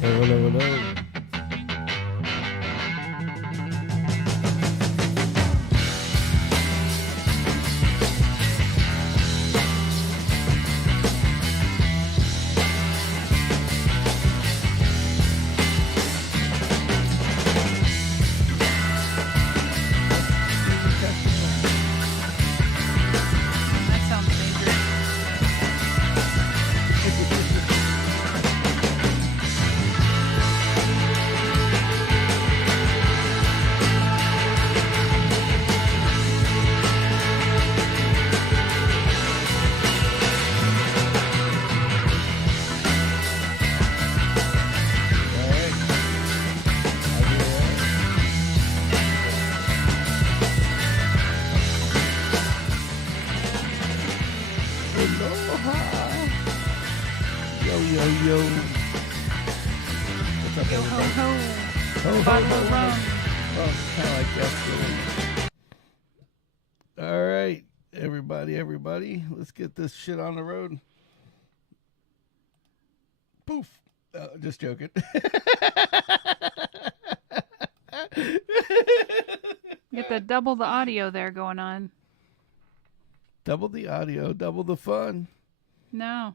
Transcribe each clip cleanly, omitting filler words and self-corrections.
Hello, hello, hello. That sounds dangerous. All right. Aloha. Yo, yo, yo. What's up, Yo ho everybody? ho. Ho, ho, Bottle ho, of ho. rum. Oh, kind of like that. All right, everybody. Let's get this shit on the road. Poof. Just joking. Get the double the audio there going on. Double the audio, double the fun. No.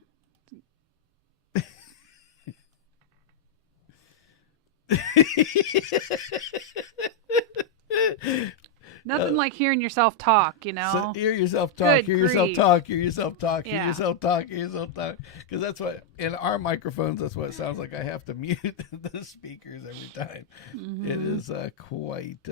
Nothing like hearing yourself talk, you know? So hear yourself talk, Good hear yourself grief. talk, hear yourself talk, hear Yeah. yourself talk, hear yourself talk. Because that's what, in our microphones, that's what it sounds like. I have to mute the speakers every time. It is quite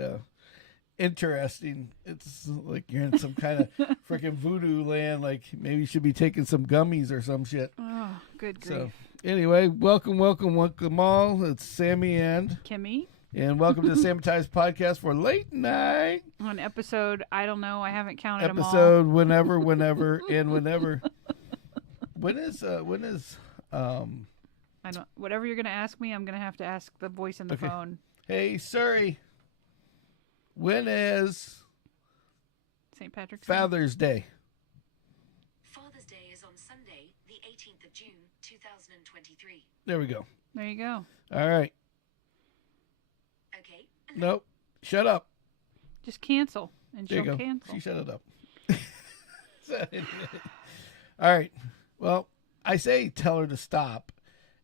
interesting. It's like you're in some kind of freaking voodoo land. Like maybe you should be taking some gummies or some shit. Oh, good grief. So anyway, welcome all. It's Sammy and Kimmy, welcome to the Sammitized podcast for late night. on episode, I don't know, I haven't counted them all. Episode whenever and whenever. When is I don't, whatever you're going to ask me, I'm going to have to ask the voice in the Okay. phone. Hey Surrey, when is St. Patrick's Day. Father's Day? Father's Day is on Sunday, the 18th of June, 2023. There we go. There you go. All right. Okay. Nope. Shut up. Just cancel, and There you she'll go. cancel. She shut it up. So, all right. Well, I say tell her to stop,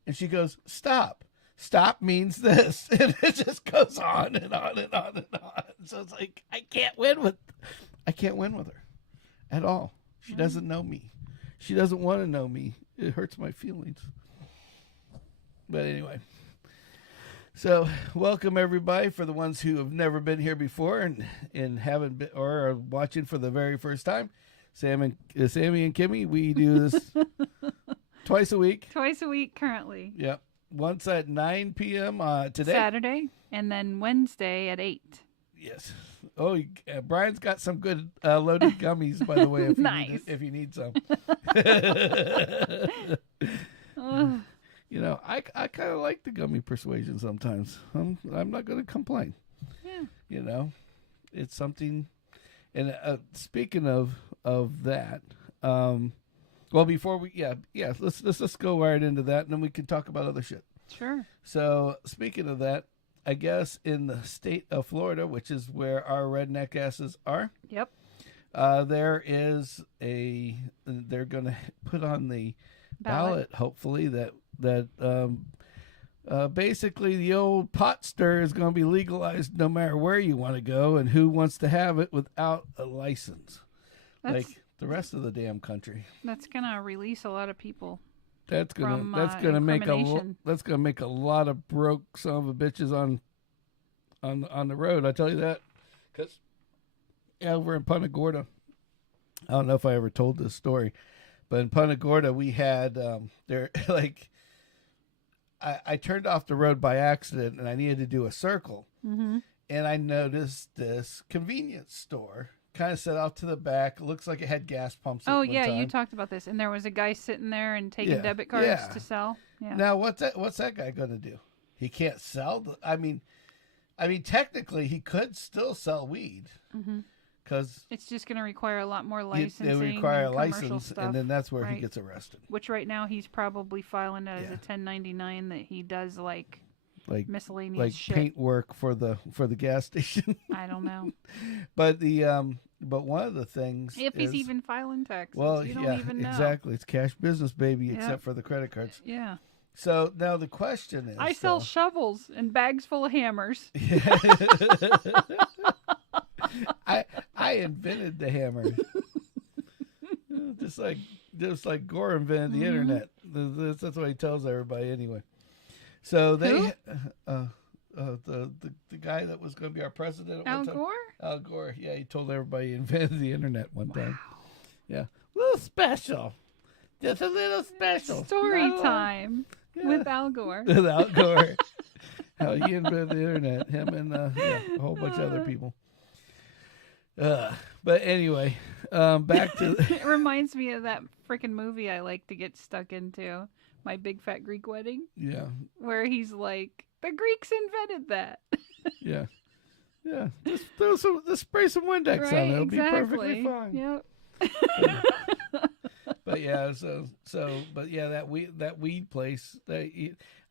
and she goes, stop. Stop means this, and it just goes on and on and on and on. So it's like I can't win with her at all. She doesn't know me. She doesn't want to know me. It hurts my feelings. But anyway, so welcome everybody for the ones who have never been here before and haven't been or are watching for the very first time. Sammy and Kimmy, we do this twice a week. Twice a week currently. Yep. Once at 9 p.m. Today. Saturday, and then Wednesday at 8. Yes. Oh, Brian's got some good loaded gummies, by the way, if, Nice. if you need some. Ugh. You know, I kind of like the gummy persuasion sometimes. I'm not going to complain. Yeah. You know, it's something. And speaking of that, well, before we let's just go right into that, and then we can talk about other shit. Sure. So speaking of that, I guess in the state of Florida, which is where our redneck asses are, Yep. they're going to put on the ballot hopefully that basically the old pot stir is going to be legalized no matter where you want to go and who wants to have it without a license, That's like the rest of the damn country. that's gonna release a lot of people. That's gonna From, make incrimination. that's gonna make a lot of broke son of a bitches on the road. I tell you that, because over in Punta Gorda, I don't know if I ever told this story, but in Punta Gorda we had there like I turned off the road by accident and I needed to do a circle, Mm-hmm. and I noticed this convenience store kind of set off to the back. It looks like it had gas pumps. Oh at one yeah, time. you talked about this, and there was a guy sitting there and taking Yeah, debit cards yeah. to sell. Yeah. Now what's that guy going to do? He can't sell. I mean, technically he could still sell weed Mm-hmm. because It's just going to require a lot more licensing. they require a and commercial license, stuff, and then that's where he right. gets arrested. Which right now he's probably filing it as Yeah. a 1099 that he does like Like miscellaneous shit. paint work for the gas station. I don't know But but one of the things if he's is- even filing taxes. well, you don't yeah, even know. exactly. It's cash business, baby, Yep. except for the credit cards. Yeah, So now the question is, I sell though- shovels and bags full of hammers. I invented the hammer. just like Gore invented the internet. That's what he tells everybody anyway. So they the guy that was going to be our president at Al one time, Gore? Al Gore. Yeah, he told everybody he invented the internet one time. Yeah, little special, just a little special. Story Not a lot. time Yeah. with Al Gore. With Al Gore. How he invented the internet. Him and a whole bunch of other people. But anyway, back to It reminds me of that freaking movie I like to get stuck into, My Big Fat Greek Wedding, yeah, where he's like, the Greeks invented that. yeah. Just spray some Windex on it. It'll be perfectly fine. Yep. But yeah, that weed place.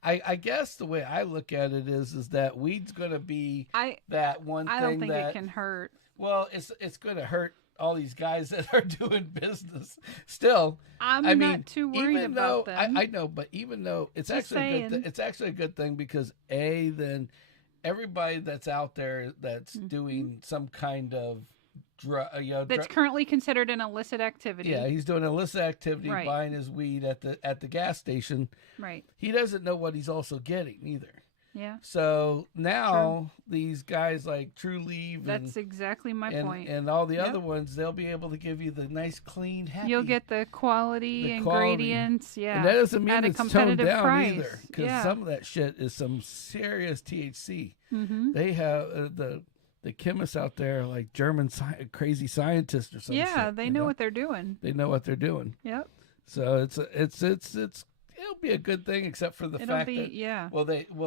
I guess the way I look at it is that weed's going to be that one thing I don't think that it can hurt. well, it's going to hurt all these guys that are doing business still. I'm I not mean, too worried even about though them. I know, but even though it's Just actually a good saying. it's actually a good thing because then everybody that's out there that's doing some kind of That's currently considered an illicit activity. yeah, he's doing illicit activity, Right. buying his weed at the gas station. Right. He doesn't know what he's also getting either. Yeah. So now these guys like True Leave That's exactly my point. and all the Yep. other ones, they'll be able to give you the nice, clean, happy. You'll get the quality The ingredients, yeah. And that doesn't mean at a it's toned competitive down price. either, because yeah. some of that shit is some serious THC. Mm-hmm. They have the chemists out there are like German crazy scientists or something. Yeah, they know what they're doing. They know what they're doing. Yep. So it'll be a good thing, except for the It'll fact be that yeah.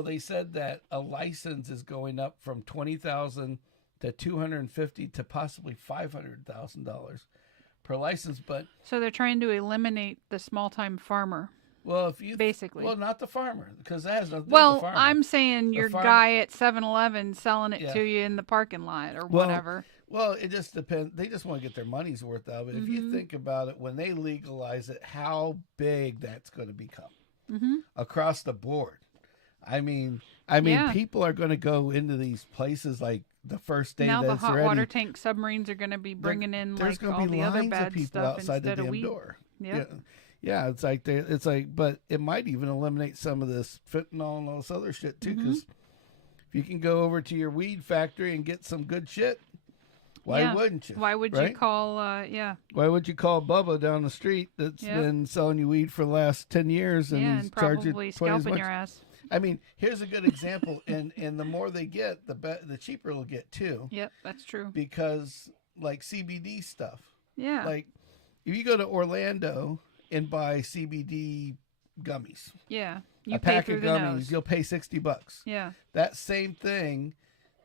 they said that a license is going up from $20,000 to $250,000 to possibly $500,000 per license. But So they're trying to eliminate the small time farmer. well, if you Basically. well, not the farmer, because that has nothing to do with Well, the farmer. I'm saying your guy at 7-Eleven selling it Yeah. to you in the parking lot or Well, whatever. Well, it just depends. They just want to get their money's worth out of it. If you think about it, when they legalize it, how big that's going to become across the board. I mean, Yeah. people are going to go into these places like the first day Now that the it's hot ready. water tank submarines are going to be bringing in There's like gonna all be the other lines bad of people stuff outside the instead of damn weed. door. Yep. Yeah, but it might even eliminate some of this fentanyl and all this other shit too. Because if you can go over to your weed factory and get some good shit, why Yeah. wouldn't you? Why would right? you call? Yeah. Why would you call Bubba down the street that's Yep. been selling you weed for the last 10 years and Yeah, he's and charging probably twice as scalping much? your ass. I mean, here's a good example, and the more they get, the cheaper it'll get too. Yep, that's true. Because like CBD stuff, Yeah. like if you go to Orlando and buy CBD gummies, yeah. You a pay pack through of the gummies, nose. you'll pay $60. Yeah. That same thing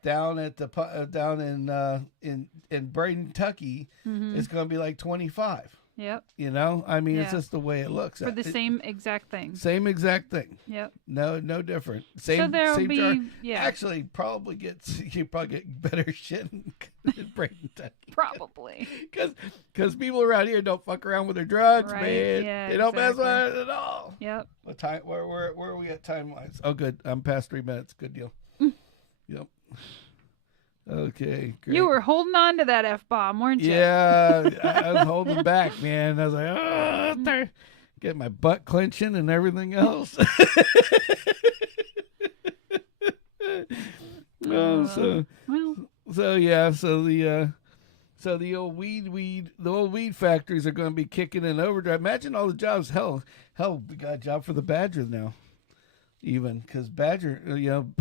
down at the down in Braden, Kentucky, is going to be like 25. Yep. You know, I mean, it's Yeah. just the way it looks. For the same exact thing. Same exact thing. Yep. No different. Same. So there'll same be jar. yeah. Actually, you probably get better shit in Braden, Kentucky. Probably. Because people around here don't fuck around with their drugs, Right, man. yeah, They don't mess with exactly. it at all. Yep. What time? Where are we at time wise? Oh, good. I'm past 3 minutes. Good deal. Yep. Okay. Great. You were holding on to that F-bomb, weren't you? Yeah, I was holding back, man. I was like, oh, get my butt clenching and everything else. Well, So the old weed factories are going to be kicking in overdrive. Imagine all the jobs. Hell, we got a job for the Badger now. Even because Badger,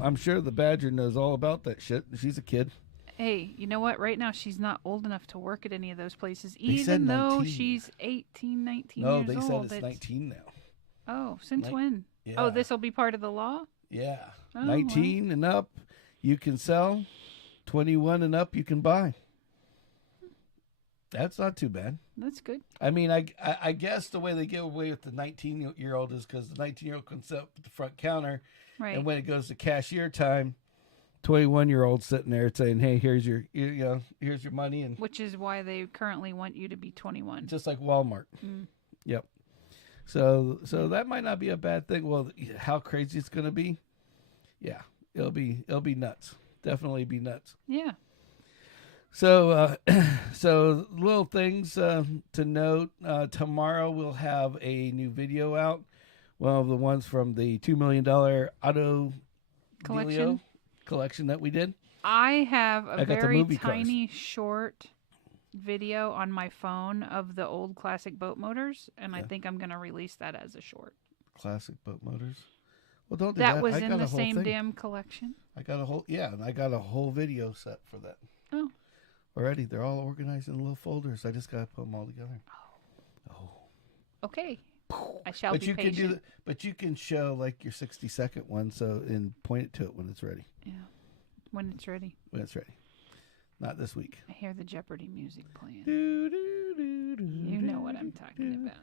I'm sure the Badger knows all about that shit. She's a kid. hey, you know what? Right now, she's not old enough to work at any of those places, They said even though 19. she's 18, 19 No, years they old. said it's 19 now. Oh, since Nin- when? Yeah. Oh, this will be part of the law? Yeah, Oh, 19 and up, you can sell. 21 and up, you can buy. That's not too bad. That's good. I mean, I guess the way they get away with the 19-year-old is because the 19-year-old can sit up at the front counter, Right. and when it goes to cashier time, 21-year-old sitting there saying, "Hey, here's your here's your money," and Which is why they currently want you to be 21. just like Walmart. Mm. Yep. So that might not be a bad thing. Well, how crazy it's going to be? Yeah, it'll be nuts. Definitely be nuts. Yeah. So, so little things to note. Tomorrow we'll have a new video out. One of the ones from the $2 million auto collection that we did. I have a I got the very movie cars. tiny short video on my phone of the old classic boat motors, and I think I'm going to release that as a short. Classic boat motors. Well, don't do that. That was I in got the a whole same thing. damn collection. I got a whole and I got a whole video set for that. Oh. Already, they're all organized in little folders. I just got to put them all together. Oh. Okay. I shall But be you patient. can do. But you can show like your 60-second one, and point it to it when it's ready. Yeah. When it's ready. When it's ready. Not this week. I hear the Jeopardy music playing. Do, do, do, do, You know what I'm talking about.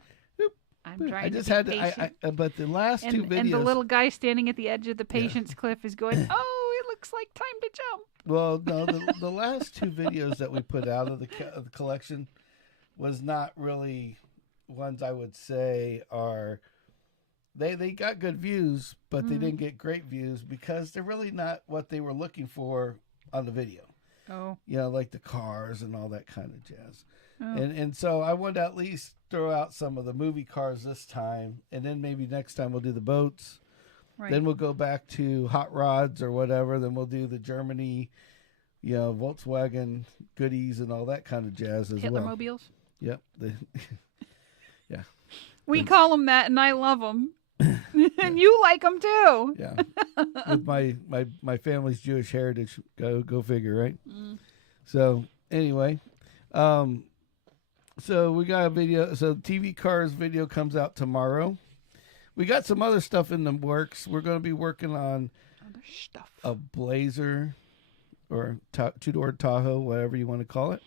I'm trying I just to had be to. patient. But the last two videos. And the little guy standing at the edge of the patience cliff is going, "Oh, it looks like time to jump." Well, no, the last two videos that we put out of the collection was not really ones I would say are. They got good views, but they didn't get great views because they're really not what they were looking for on the video. Oh. You know, like the cars and all that kind of jazz. Oh. And so I wanted to at least throw out some of the movie cars this time, and then maybe next time we'll do the boats. Right. Then we'll go back to hot rods or whatever. Then we'll do the Germany, Volkswagen goodies and all that kind of jazz as Hitler well. mobiles. Yep. Yeah. We call them that, and I love them. And you like them too. Yeah. With my family's Jewish heritage, go figure, right? Mm. So anyway, so we got a video. So TV cars video comes out tomorrow. We got some other stuff in the works. We're going to be working on Other stuff. a Blazer or two-door Tahoe, whatever you want to call it.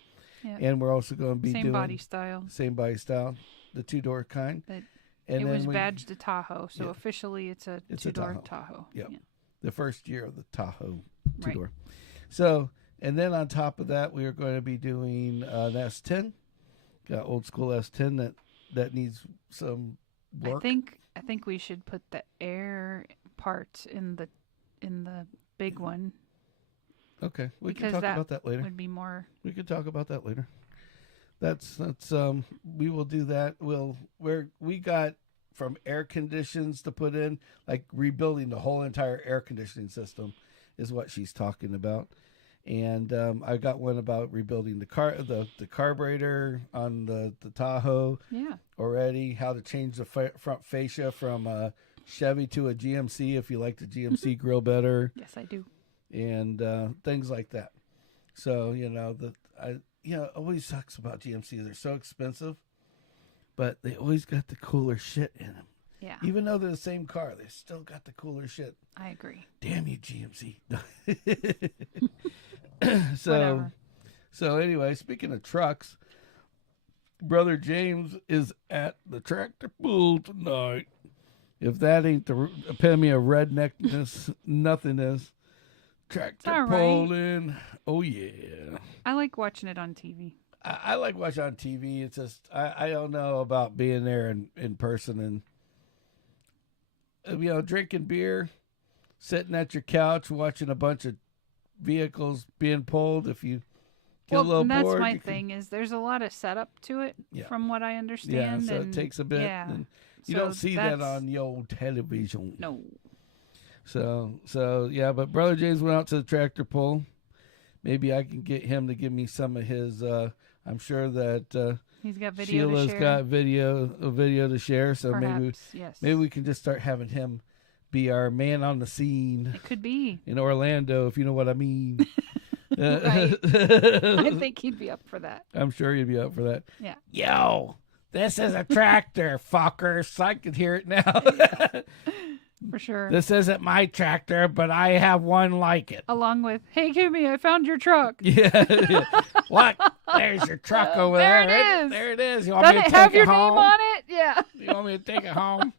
Yeah. And we're also going to be Same doing body style. same body style, the two-door kind. But And it then was badged a Tahoe, so Yeah. officially it's a It's a two-door Tahoe. Tahoe. Yep. Yeah. the first year of the Tahoe Right. two-door. So, and then on top of that, we are going to be doing an S10. Got old school S10 that needs some work. I think we should put the air parts in the big one. Okay, we can Because talk that about that later. Would be more. We can talk about that later. That's we will do that. We got from air conditions to put in, like rebuilding the whole entire air conditioning system is what she's talking about. And I got one about rebuilding the carburetor on the Tahoe Yeah. already, how to change the front fascia from a Chevy to a GMC if you like the GMC grill better, Yes, I do. and things like that. So, it always sucks about GMCs. They're so expensive, but they always got the cooler shit in them. Yeah. Even though they're the same car, they still got the cooler shit. I agree. Damn you, GMC. Whatever. So anyway, speaking of trucks, Brother James is at the tractor pull tonight. If that ain't the epitome of redneckness, nothing is. Tractor all right. pulling. Oh, yeah. I like watching it on TV. I like watching on TV. It's just, I don't know about being there in person and, drinking beer, sitting at your couch, watching a bunch of vehicles being pulled. If you get a little that's bored. my thing is there's a lot of setup to it, Yeah. from what I Yeah, understand. so and it takes a bit. Yeah. And you So don't see that that's- on the old television. No. So yeah, but Brother James went out to the tractor pull. Maybe I can get him to give me some of his. I'm sure that He's got video Sheila's to share. got a video to share. So Perhaps, yes. maybe we can just start having him be our man on the scene It could be. in Orlando, if you know what I mean. Right. I think he'd be up for that. I'm sure he'd be up for that. Yeah. Yo, this is a tractor, fuckers. I can hear it now. For sure. This isn't my tractor, but I have one like it. Along with, hey, Kimmy, I found your truck. Yeah. What? there's your truck over there. There it is. There it is. You want Does me to it take have it your home? name on it? Yeah. You want me to take it home?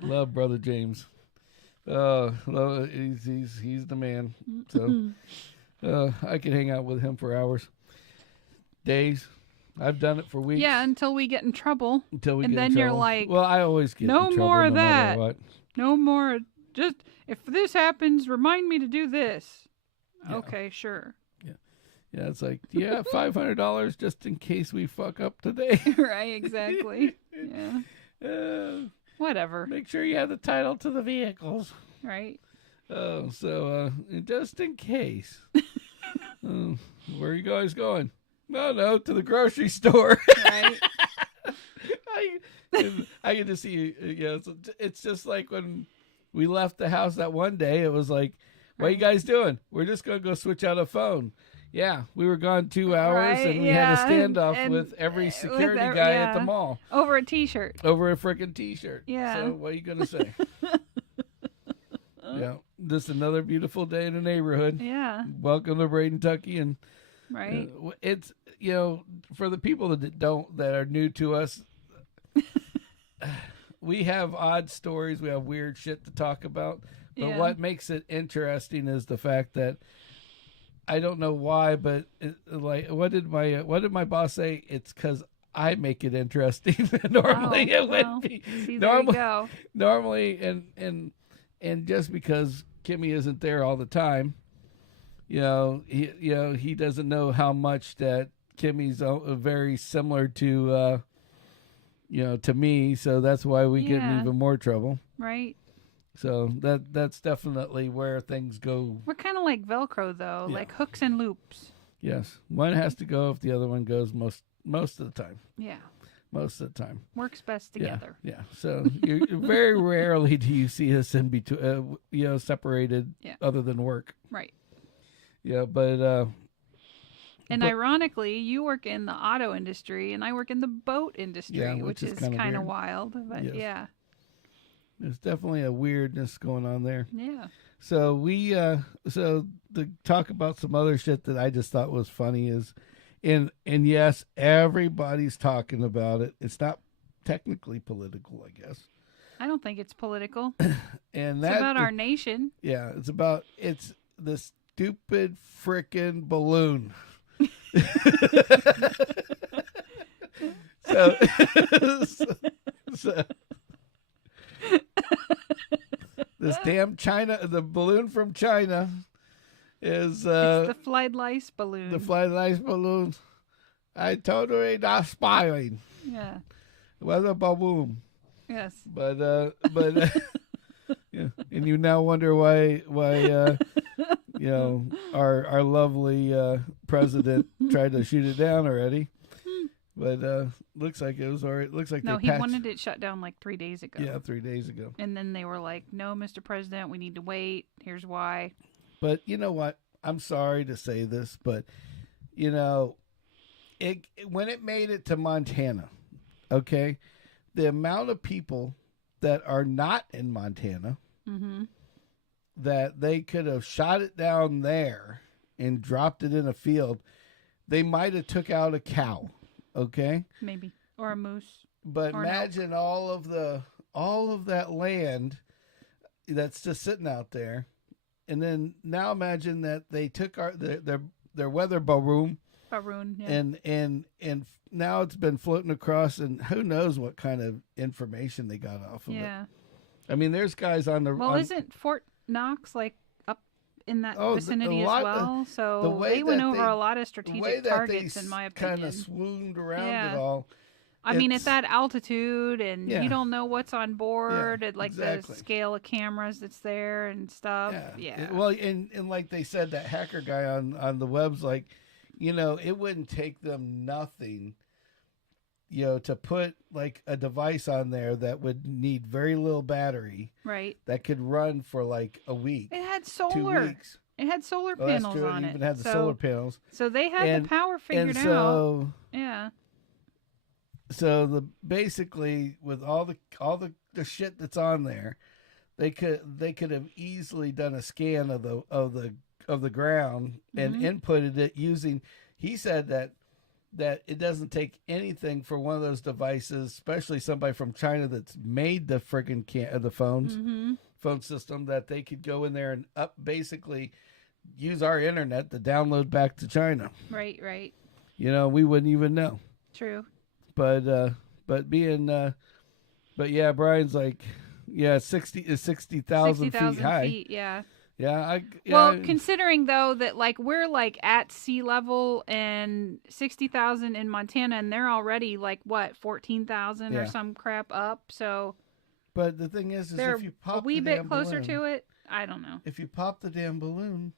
Love Brother James. He's the man. So I could hang out with him for hours, days. I've done it for weeks. Yeah, until we get in trouble. Until we and get then in you're trouble. like, well, I always get no in trouble more of no matter that. what. No more. Just if this happens, remind me to do this. Yeah. Okay, sure. Yeah, it's like, yeah, $500 just in case we fuck up today. Right, exactly. Yeah. Whatever. Make sure you have the title to the vehicles. Right. So just in case. Where are you guys going? No, to the grocery store. Right. I can just see, it's just like when we left the house that one day, it was like, what are you guys doing? We're just going to go switch out a phone. Yeah, we were gone 2 hours, Right, and we had a yeah, standoff and with every security with guy at yeah. the mall. Over a T-shirt. Over a freaking T-shirt. Yeah. So what are you going to say? Yeah, just another beautiful day in the neighborhood. Yeah. Welcome to Braden, Kentucky, and Right. it's for the people that are new to us, we have odd stories, we have weird shit to talk about, but Yeah. what makes it interesting is the fact that I don't know why, but what did my boss say? It's because I make it interesting. Normally it would be. See, there you go. Normally, and just because Kimmy isn't there all the time, he doesn't know how much that Kimmy's very similar to to me. So that's why we get in even more trouble. Right. So that's definitely where things go. We're kind of like Velcro, though, Yeah. like hooks and loops. Yes, one has to go if the other one goes most of the time. Yeah. Most of the time. Works best together. Yeah. So you very rarely do you see us in between, separated, other than work. Right. Yeah, but. And ironically, you work in the auto industry, and I work in the boat industry, which is kind of wild. But yes. There's definitely a weirdness going on there. Yeah. So to talk about some other shit that I just thought was funny is, and yes, everybody's talking about it. It's not technically political, I guess. I don't think it's political. And it's about our nation. Yeah, it's the stupid frickin' balloon. so this damn the balloon from China is it's the flied lice balloon. The flied lice balloon. I totally not spying. Yeah. It was a balloon. Yes. But yeah, and you now wonder why our lovely president tried to shoot it down already. But looks like it was already. Looks like he wanted it shut down like 3 days ago. Yeah, 3 days ago. And then they were like, "No, Mr. President, we need to wait. Here's why." But you know what? I'm sorry to say this, but when it made it to Montana, okay, the amount of people that are not in Montana, that they could have shot it down there and dropped it in a field, they might have took out a cow. Okay, maybe, or a moose. But imagine all of that land that's just sitting out there, and then now imagine that they took their weather balloon, and now it's been floating across, and who knows what kind of information they got off of it. I mean, there's guys on the isn't Fort Knox like up in that vicinity as well? So they went over a lot of strategic targets, in my opinion. Kind of swooned around it all. I mean, at that altitude, and you don't know what's on board, and like the scale of cameras that's there and stuff. Yeah. And like they said, that hacker guy on the web's like, it wouldn't take them nothing, to put like a device on there that would need very little battery. Right. That could run for like a week. It had solar. 2 weeks. It had solar panels on it. It even had the solar panels. So they had the power figured out. Yeah. So basically with all the shit that's on there, they could have easily done a scan of the of the ground and inputted it using. He said that it doesn't take anything for one of those devices, especially somebody from China that's made the friggin' the phone system, that they could go in there and basically use our internet to download back to China. Right. You know, we wouldn't even know. True. But yeah, Brian's like, 60,000 feet high. Feet, yeah. Yeah. Well, considering though that like we're like at sea level and 60,000 in Montana, and they're already like what 14,000 or some crap up. So. But the thing is they're if you pop a wee the bit damn closer balloon, to it, I don't know. If you pop the damn balloon,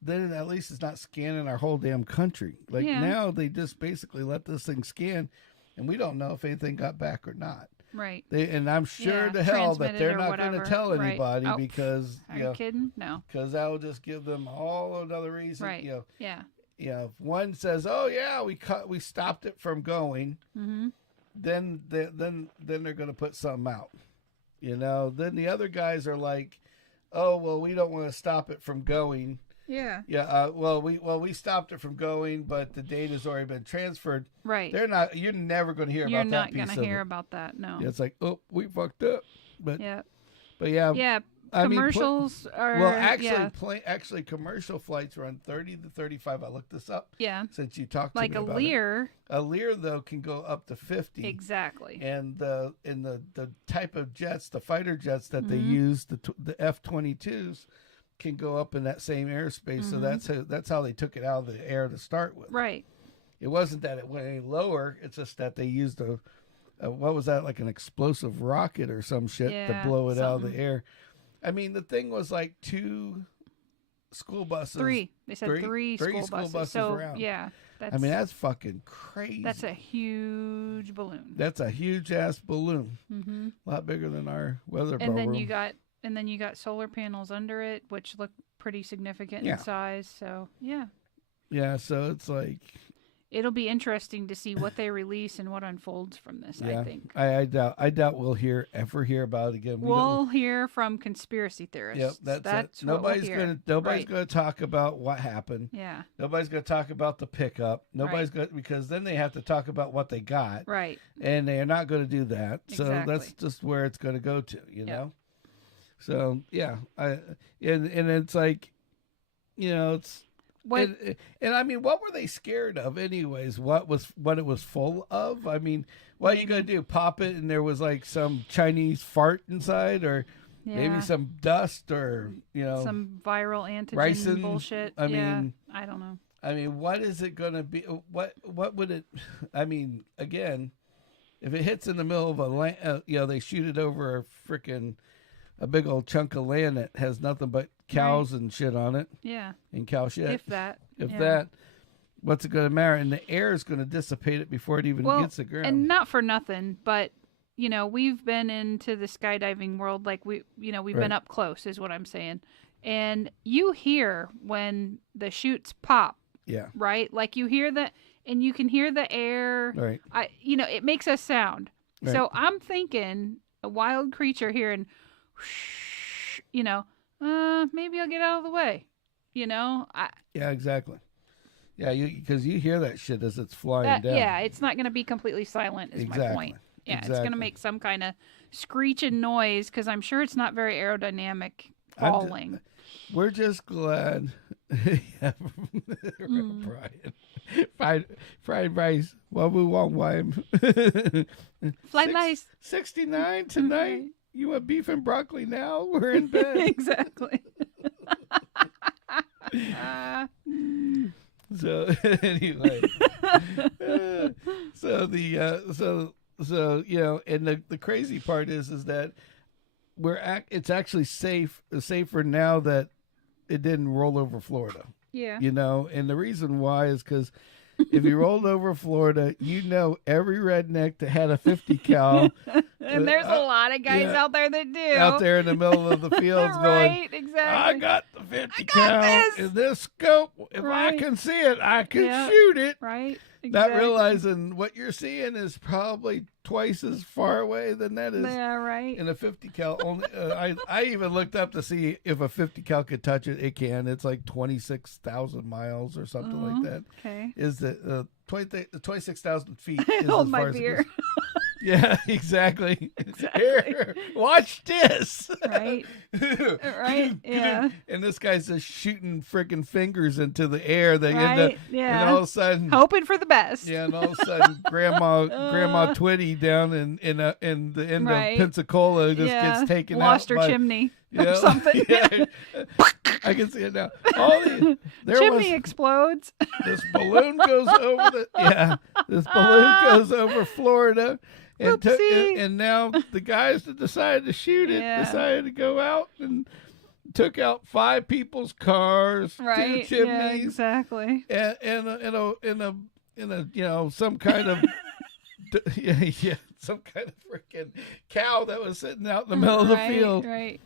then at least it's not scanning our whole damn country. Like now they just basically let this thing scan, and we don't know if anything got back or not. Right. And I'm sure to hell that they're not going to tell anybody because are you kidding? No. Because that will just give them all another reason. Right. Yeah. If one says, "Oh yeah, we stopped it from going," then they're going to put something out. You know. Then the other guys are like, "Oh well, we don't want to stop it from going." Yeah. Yeah. We stopped it from going, but the data's already been transferred. Right. They're not. You're never going to hear about that. You're not going to hear about that. No. Yeah, it's like, oh, we fucked up. But yeah. But yeah. Yeah. Commercials are. Well, actually, commercial flights run 30 to 35. I looked this up. Yeah. Since you talked to like me about Lear. A Lear though can go up to 50. Exactly. And the type of jets, the fighter jets that they use, the F-22s. Can go up in that same airspace, so that's how they took it out of the air to start with. Right. It wasn't that it went any lower; it's just that they used a what was that, like an explosive rocket or some shit to blow it out of the air. I mean, the thing was like 2 school buses. 3. They said 3 school buses. So around. Yeah, I mean that's fucking crazy. That's a huge balloon. That's a huge ass balloon. A lot bigger than our weather and ballroom. then you got solar panels under it, which look pretty significant in size. So, yeah. Yeah, so it's like... It'll be interesting to see what they release and what unfolds from this, I think. I doubt we'll ever hear about it again. We'll hear from conspiracy theorists. Yep, that's what nobody's going to talk about what happened. Yeah. Nobody's going to talk about the pickup. Nobody's going because then they have to talk about what they got. Right. And they're not going to do that. So Exactly. that's just where it's going to go to, you know? So yeah, and it's like, you know, it's and I mean, what were they scared of, anyways? What it was full of? I mean, what are you gonna do? Pop it, and there was like some Chinese fart inside, or maybe some dust, or some viral antigen ricin bullshit. I mean, I don't know. I mean, what is it gonna be? What would it? I mean, again, if it hits in the middle of a land, they shoot it over a big old chunk of land that has nothing but cows and shit on it. Yeah. And cow shit. If that. What's it going to matter? And the air is going to dissipate it before it even gets the ground. And not for nothing, but, we've been into the skydiving world. Like, we've been up close is what I'm saying. And you hear when the chutes pop. Yeah. Right? Like, you hear that, and you can hear the air. Right. It makes a sound. Right. So I'm thinking a wild creature hearing... maybe I'll get out of the way. Yeah, exactly. Yeah, because you hear that shit as it's flying down. Yeah, it's not going to be completely silent is my point. Yeah, It's going to make some kind of screeching noise because I'm sure it's not very aerodynamic falling. We're just glad. Brian. Fried rice. What we want, wine. Fried rice. 69 tonight. You want beef and broccoli now? We're in bed. Exactly. So anyway, and the crazy part is that it's actually safer now that it didn't roll over Florida. Yeah. And the reason why is because if you rolled over Florida, every redneck that had a 50 cal. And there's a lot of guys out there that do. Out there in the middle of the fields right, going, exactly. I got the 50 got cal this. in this scope. If I Right. can see it, I can Yep. shoot it. Right. Not Exactly. realizing what you're seeing is probably twice as far away than that is. Yeah. Right. In a 50 cal, only I even looked up to see if a 50 cal could touch it. It can. It's like 26,000 miles or something like that. Okay. Is the 26,000 feet? Is Hold as my far as it beer. goes. Yeah, exactly. Exactly. Here, watch this. Right. Right. Yeah. And this guy's just shooting freaking fingers into the air. They end up, Right. Yeah. and all of a sudden, Hoping for the best. yeah, and all of a sudden, Grandma Twitty down in the end Right. of Pensacola just Yeah. gets taken Lost out her by, chimney yeah, or something. Yeah. I can see it now. There Chimney was explodes. this balloon goes over this balloon goes over Florida. And, Whoopsie. and now the guys that decided to shoot it Yeah. decided to go out and took out 5 people's cars, Right. 2 Yeah. chimneys, Exactly. and in a some kind of some kind of freaking cow that was sitting out in the middle of the field. Right.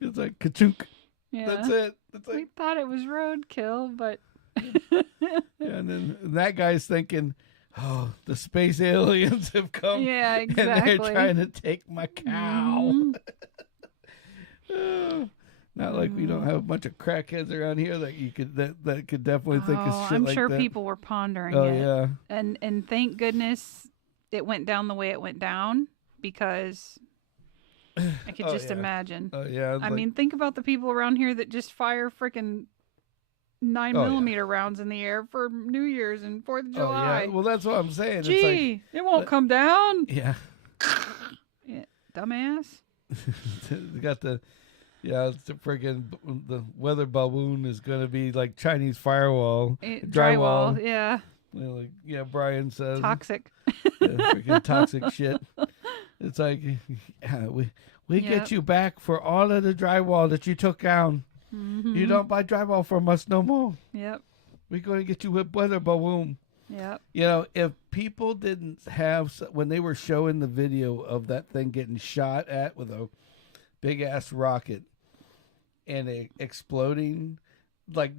It's like ka-chunk. Yeah. That's it. It's We like, thought it was roadkill, but and then that guy's thinking, oh, the space aliens have come. yeah, And exactly. they're trying to take my cow. Mhm. Oh, not like we don't have a bunch of crackheads around here that you could that could definitely think of shit I'm like sure that. people were pondering Oh it. yeah. And thank goodness it went down the way it went down, because I could Oh, just yeah. imagine. Oh yeah. I mean, think about the people around here that just fire frickin' 9mm rounds in the air for New Year's and 4th of oh July. yeah. Well, that's what I'm saying. Gee, it won't come down. It's like, Yeah, dumbass. they got the. Yeah, it's the friggin' the weather balloon is going to be like Chinese firewall, Drywall, yeah. You know, like Brian says, Toxic. freaking toxic shit. It's like, yeah, we get Yep. you back for all of the drywall that you took down. Mhm. You don't buy drywall from us no more. Yep. We're going to get you with weather balloon. Yep. You know, if people didn't have, when they were showing the video of that thing getting shot at with a big ass rocket and it exploding, like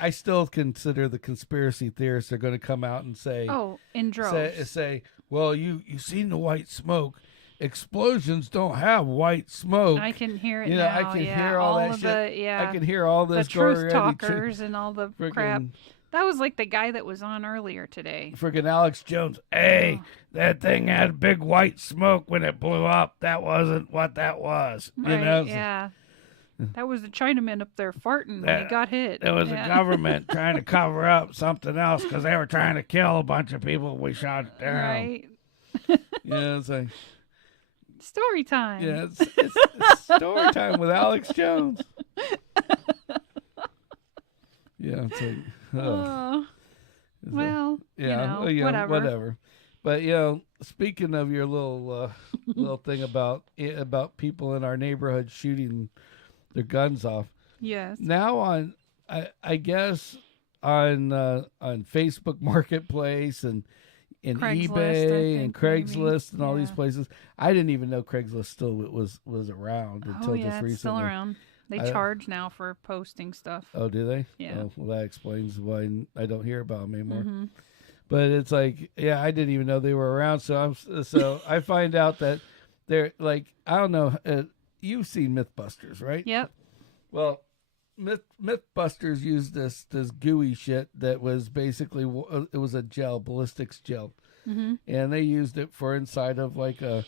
I still consider the conspiracy theorists are going to come out and say, Oh, in droves. say, well, you seen the white smoke. Explosions don't have white smoke. I can hear it You know, now. I can yeah. hear all that of shit. The, yeah. I can hear all the this going truth around. talkers and all the crap. That was like the guy that was on earlier today. Freaking Alex Jones. Hey, that thing had big white smoke when it blew up. That wasn't what that was. Right, You know? yeah. That was the Chinaman up there farting when he got hit. It was yeah. the government trying to cover up something else because they were trying to kill a bunch of people. We shot it down. Right. Yeah, it's like, Story time. yeah, it's story time with Alex Jones. Yeah, it's like, Oh, it's well, yeah, whatever. But speaking of your little little thing about people in our neighborhood shooting their guns off, Yes. now I guess on Facebook Marketplace and Craigslist, I eBay and think, maybe. Craigslist and all these Yeah. places, I didn't even know Craigslist still was around until Oh, yeah, just it's recently. still around. They I- charge now for posting stuff. Oh, do they? Yeah. Oh, well, that explains why I don't hear about them anymore. Mhm. But it's like, yeah, I didn't even know they were around. So I find out that they're like, I don't know. You've seen MythBusters, right? Yep. Well, MythBusters used this gooey shit that was basically it was a gel, ballistics gel, Mhm. and they used it for inside of like a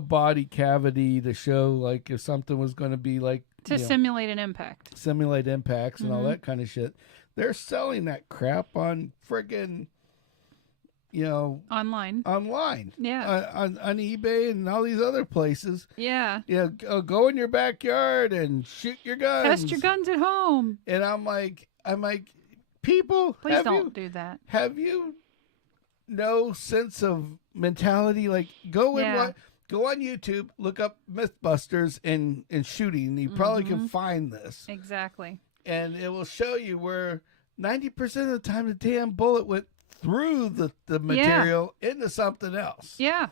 body cavity to show like if something was going to be like To simulate an impact. simulate impacts and all Mhm. that kind of shit. They're selling that crap on friggin', Online. online. Yeah. On eBay and all these other places. Yeah. Go in your backyard and shoot your guns. Test your guns at home. And I'm like, people, Please don't do that. have you no sense of mentality? Like, go Yeah. go on YouTube, look up MythBusters and shooting. You probably Mm-hmm. can find this. Exactly. And it will show you where 90% of the time the damn bullet went through the material into something else. Yeah.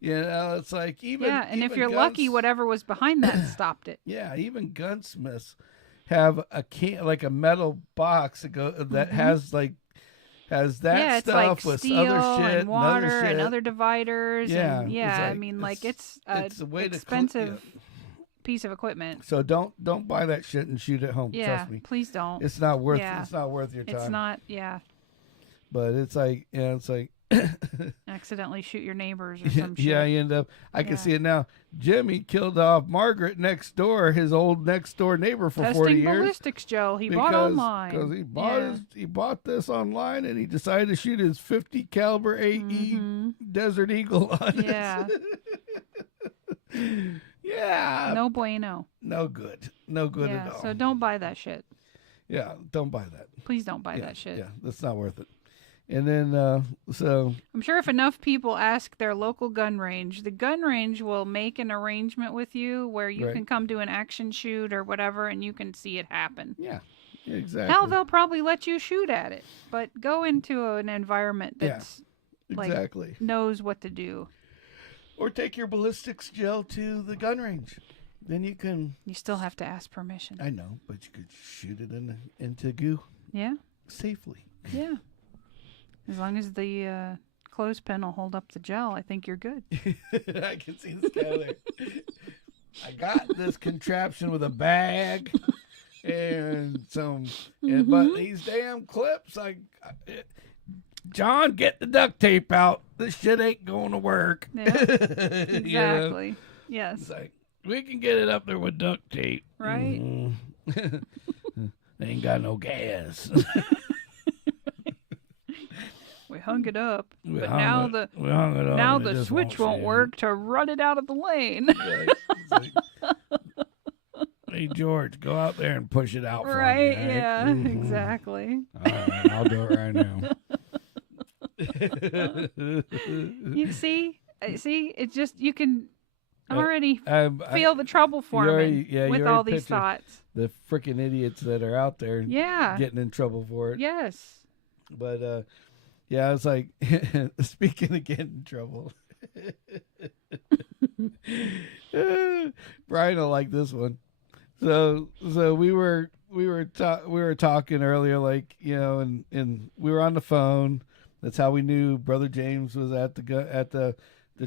You know, it's like even and if even you're lucky, whatever was behind that stopped it. Yeah, even gunsmiths have a can like a metal box that has that it's stuff like with steel other shit and water other shit. and other dividers. Yeah, and it's I like- mean, like it's a way expensive piece of equipment. So don't buy that shit and shoot at home. Yeah, Trust me, please don't. it's not worth Yeah. it's not worth your time. It's not. Yeah, But it's like it's like accidentally shoot your neighbors or some shit. yeah, you end up. I can Yeah. see it now. Jimmy killed off Margaret next door, his old next door neighbor for 40 Testing years. ballistics gel he bought online. Because he bought this online and he decided to shoot his 50 caliber AE Desert Eagle on it. Yeah. Yeah. No bueno. No good. No good Yeah, at all. so don't buy that shit. Yeah, don't buy that. Please don't buy that shit. Yeah, that's not worth it. And then, so I'm sure if enough people ask their local gun range, the gun range will make an arrangement with you where you Right. can come to an action shoot or whatever and you can see it happen. yeah, exactly. Hell, they'll probably let you shoot at it, but go into an environment that's exactly. knows what to do. Or take your ballistics gel to the gun range. Then you can. You still have to ask permission. I know, but you could shoot it into goo Yeah, safely. yeah. As long as the clothespin will hold up the gel, I think you're good. I can see this guy there. I got this contraption with a bag and but these damn clips, John, get the duct tape out. This shit ain't going to work. Yeah, You know? exactly. Yes. It's like, we can get it up there with duct tape. Right. Mhm. They ain't got no gas. We hung it up, We but hung now it- the we hung it up now and it the just switch won't stand. work to run it out of the lane. Right. It's like, hey, George, go out there and push it out for Right? me. all right? Yeah. Mhm. Exactly. All right, I'll do it right now. You see, it's just you can already I feel the trouble forming already- yeah, you with already all these picture- thoughts. the freaking idiots that are out there Yeah. getting in trouble for it. Yes. But yeah, it's like speaking of getting in trouble. Brian will like this one. So we were talking earlier, like, you know, and we were on the phone. That's how we knew Brother James was at the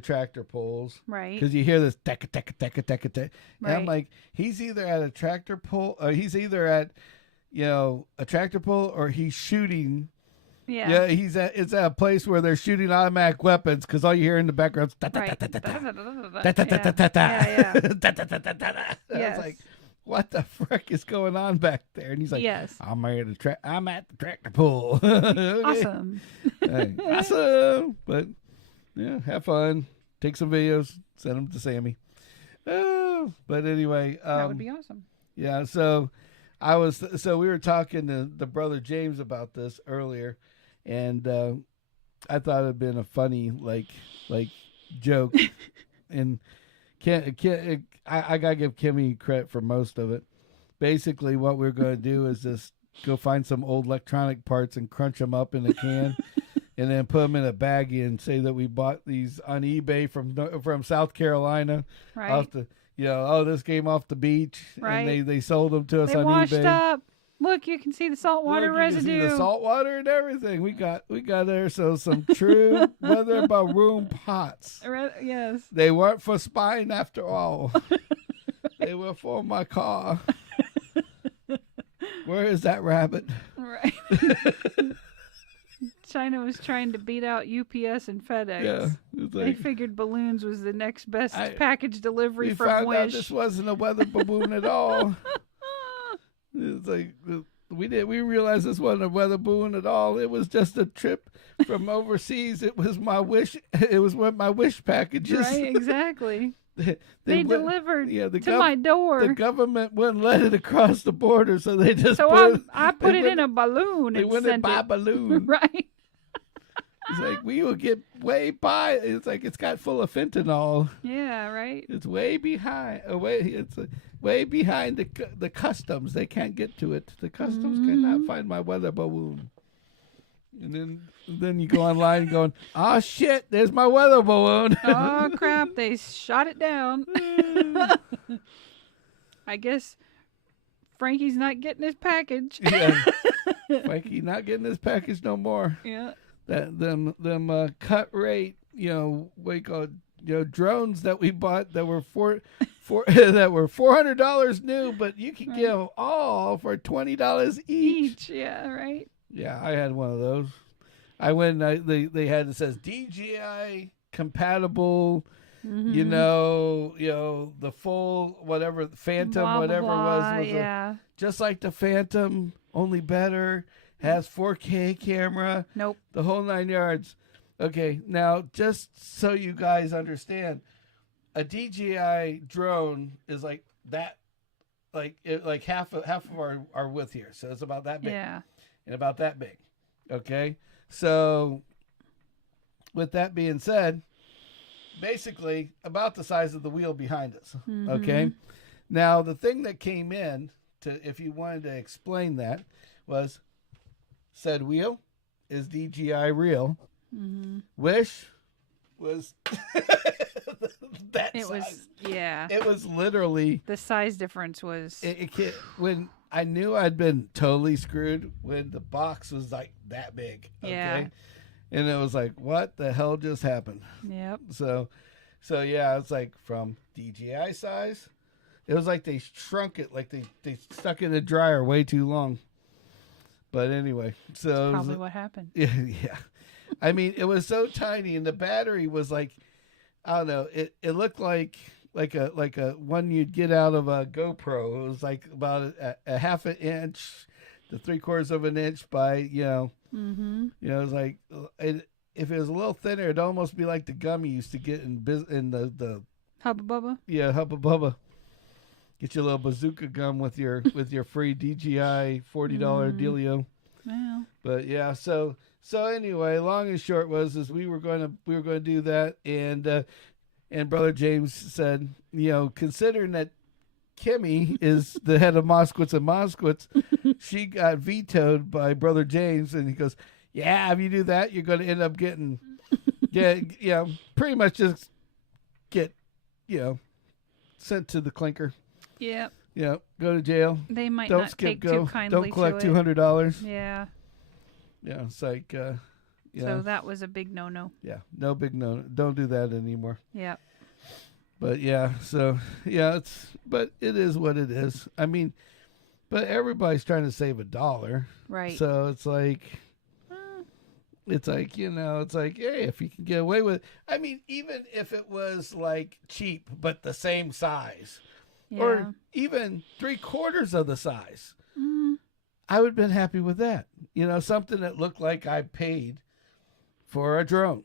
tractor poles. Right. Because you hear this tekka tekka tekka tekka tekka. And I'm Right. like, he's either at a tractor pole, or he's either at, you know, a tractor pole, or he's shooting. Yeah. Yeah, it's at a place where they're shooting automatic weapons, because all you hear in the background is Right. yeah. Yeah. I Yes. was like, what the frick is going on back there? And he's like, Yes. I'm at the tractor pull. Okay. Awesome. Hey, awesome. But yeah, have fun. Take some videos. Send them to Sammy. But anyway, That would be awesome. yeah. So we were talking to the Brother James about this earlier, and I thought it'd been a funny like joke, and I gotta give Kimmy credit for most of it. Basically, what we're going to do is just go find some old electronic parts and crunch them up in a can, and then put them in a baggie and say that we bought these on eBay from South Carolina. Right. Off the, you know, this came off the beach, Right. and they sold them to us They on washed eBay. up. Look, you can see the salt water Look, you can residue. see the salt water and everything. We got there. So some true weather balloon pots. Yes. They weren't for spying after all. They were for my car. Where is that rabbit? Right. China was trying to beat out UPS and FedEx. Yeah, it's They like, figured balloons was the next best I- package delivery we from found out Wish. this wasn't a weather balloon at all. It's like we realized this wasn't a weather balloon at all. It was just a trip from overseas. It was my Wish. It was one of my Wish packages. Right, exactly. they They went- delivered yeah, to my door. The government wouldn't let it across the border, so they just So I put they it in a balloon They and went sent by it. balloon. Right. It's like we will get way by. It's like it's got full of fentanyl. Yeah, right. It's way behind. Way behind the customs. They can't get to it. The customs cannot find my weather balloon. And then you go online going, oh shit, there's my weather balloon. Oh crap, they shot it down. I guess Frankie's not getting his package. Yeah. Frankie not getting his package no more. Yeah. Them cut rate, what you call it, drones that we bought that were that were $400 new, but you can get them all for $20 each. Yeah, right. Yeah, I had one of those. I went and they had, it says DJI compatible, Mm-hmm. the full whatever Phantom, Blah, whatever blah, was yeah. just like the Phantom, only better, has 4K camera. Nope. The whole 9 yards. Okay, now just so you guys understand, a DJI drone is like that, like half of our width here. So it's about that big. Yeah. And about that big. Okay? So with that being said, basically about the size of the wheel behind us. Mm-hmm. Okay? Now the thing that came in if you wanted to explain that was said wheel is DJI real. Mm-hmm. Wish was that It size. was, yeah. It was literally The size difference was. when I knew I'd been totally screwed when the box was like that big. Okay? Yeah. And it was like, what the hell just happened? Yep. So yeah, it's like from DJI size. It was like they shrunk it, like they stuck it in a dryer way too long. But anyway, so Probably what happened. yeah. I mean, it was so tiny, and the battery was like, I don't know. It looked like a one you'd get out of a GoPro. It was like about a half an inch to 3/4 of an inch by Mm-hmm. it was like if it was a little thinner, it'd almost be like the gum you used to get in the Hubba Bubba. Hubba Bubba. Get your little bazooka gum with your free DJI $40 dealio. Well. But yeah, so anyway, long and short is we were going to do that, and Brother James said, considering that Kimmy is the head of Moskowitz and Moskowitz, she got vetoed by Brother James, and he goes, yeah, if you do that, you're going to end up getting pretty much just get sent to the clinker. Yep. Yeah, go to jail. They might Don't not skip take go. too kindly Don't collect to it. $200. Yeah. Yeah, it's like So that was a big no-no. yeah, no big no. Don't do that anymore. Yep. But yeah, so yeah, but it is what it is. I mean, but everybody's trying to save $1. Right. So it's like it's like, hey, if you can get away with it. I mean, even if it was like cheap but the same size. Yeah. Or even 3/4 of the size. Mm. I would have been happy with that. Something that looked like I paid for a drone.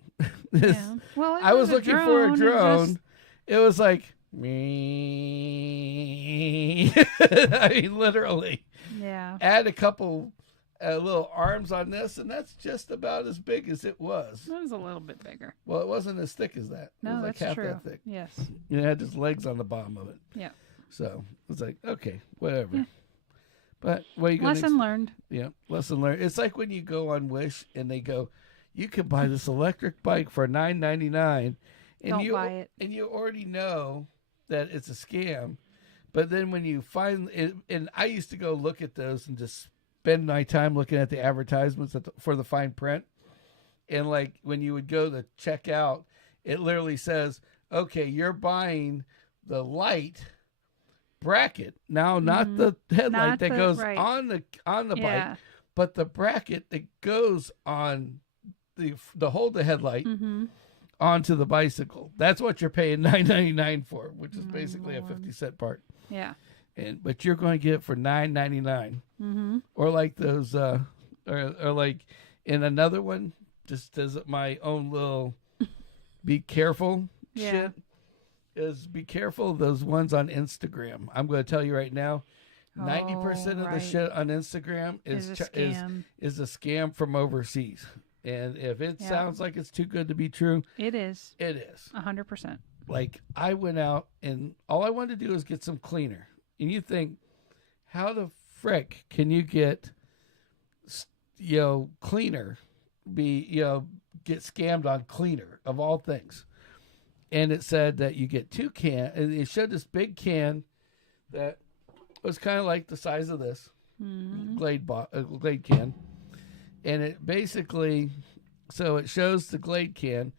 Yeah. Well, I was looking for a drone. It was like me. I mean, literally. Yeah. Add a couple little arms on this, and that's just about as big as it was. It was a little bit bigger. Well, it wasn't as thick as that. It No, was like that's half true. that thick. Yes. It had just legs on the bottom of it. Yeah. So it's like, okay, whatever. Yeah. But what are you going to Lesson learned. Yeah, lesson learned. It's like when you go on Wish and they go, you can buy this electric bike for $9.99, and Don't buy it. And you already know that it's a scam. But then when you find it, and I used to go look at those and just spend my time looking at the advertisements for the fine print. And like when you would go to check out, it literally says, okay, you're buying the light bracket now, not the headlight Not that the- goes right. on the Yeah. bike, but the bracket that goes on the hold the headlight Mm-hmm. onto the bicycle. That's what you're paying $9.99 for, which is basically a Lord. 50-cent part. Yeah. But you're going to get it for $9.99. Mm-hmm. Or like those or like in another one, just as my own little be careful Yeah. shit, is be careful of those ones on Instagram. I'm going to tell you right now, 90% of the right. shit on Instagram is a scam. is a scam from overseas. And if it Yeah. sounds like it's too good to be true, It is. it is. 100%. Like I went out and all I wanted to do is get some cleaner. And you think, how the frick can you get, cleaner get scammed on cleaner of all things. And it said that you get 2 cans. And it showed this big can that was kind of like the size of this Glade can. And it basically, so it shows the Glade can,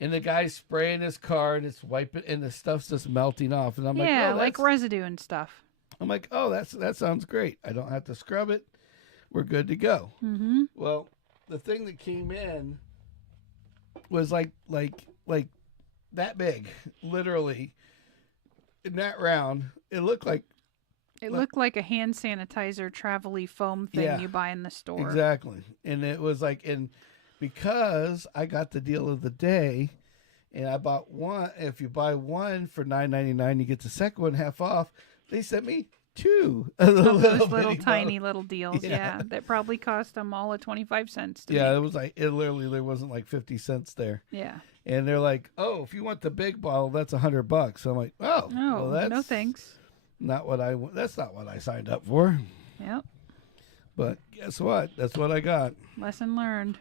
and the guy's spraying his car, and it's wiping, and the stuff's just melting off. And I'm like residue and stuff. I'm like, oh, that sounds great. I don't have to scrub it. We're good to go. Mm-hmm. Well, the thing that came in was like that big, literally, in that round. It looked like a hand sanitizer travel-y foam thing you buy in the store. Exactly. And it was like, and because I got the deal of the day, and I bought one, if you buy one for $9.99, you get the second one half off. They sent me 2 of those little tiny little deals. Yeah. That probably cost them all at 25 cents. Yeah, it was like, it literally, there wasn't like 50 cents there. Yeah. And they're like, oh, if you want the big bottle, that's $100. So I'm like, oh, well, that's no thanks. That's not what I signed up for. Yep. But guess what? That's what I got. Lesson learned.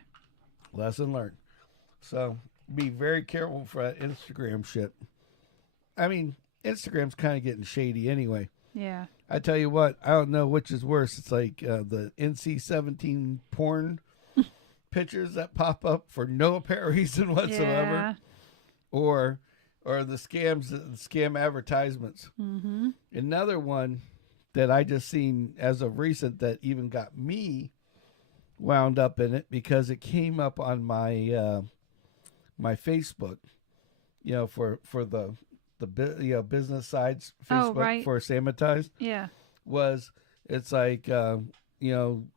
So be very careful for that Instagram shit. I mean, Instagram's kind of getting shady anyway. Yeah. I tell you what, I don't know which is worse. It's like the NC-17 porn pictures that pop up for no apparent reason whatsoever, or the scam advertisements. Mm-hmm. Another one that I just seen as of recent that even got me wound up in it because it came up on my my Facebook, for the business sides Facebook for Sammitized. Yeah, it's like I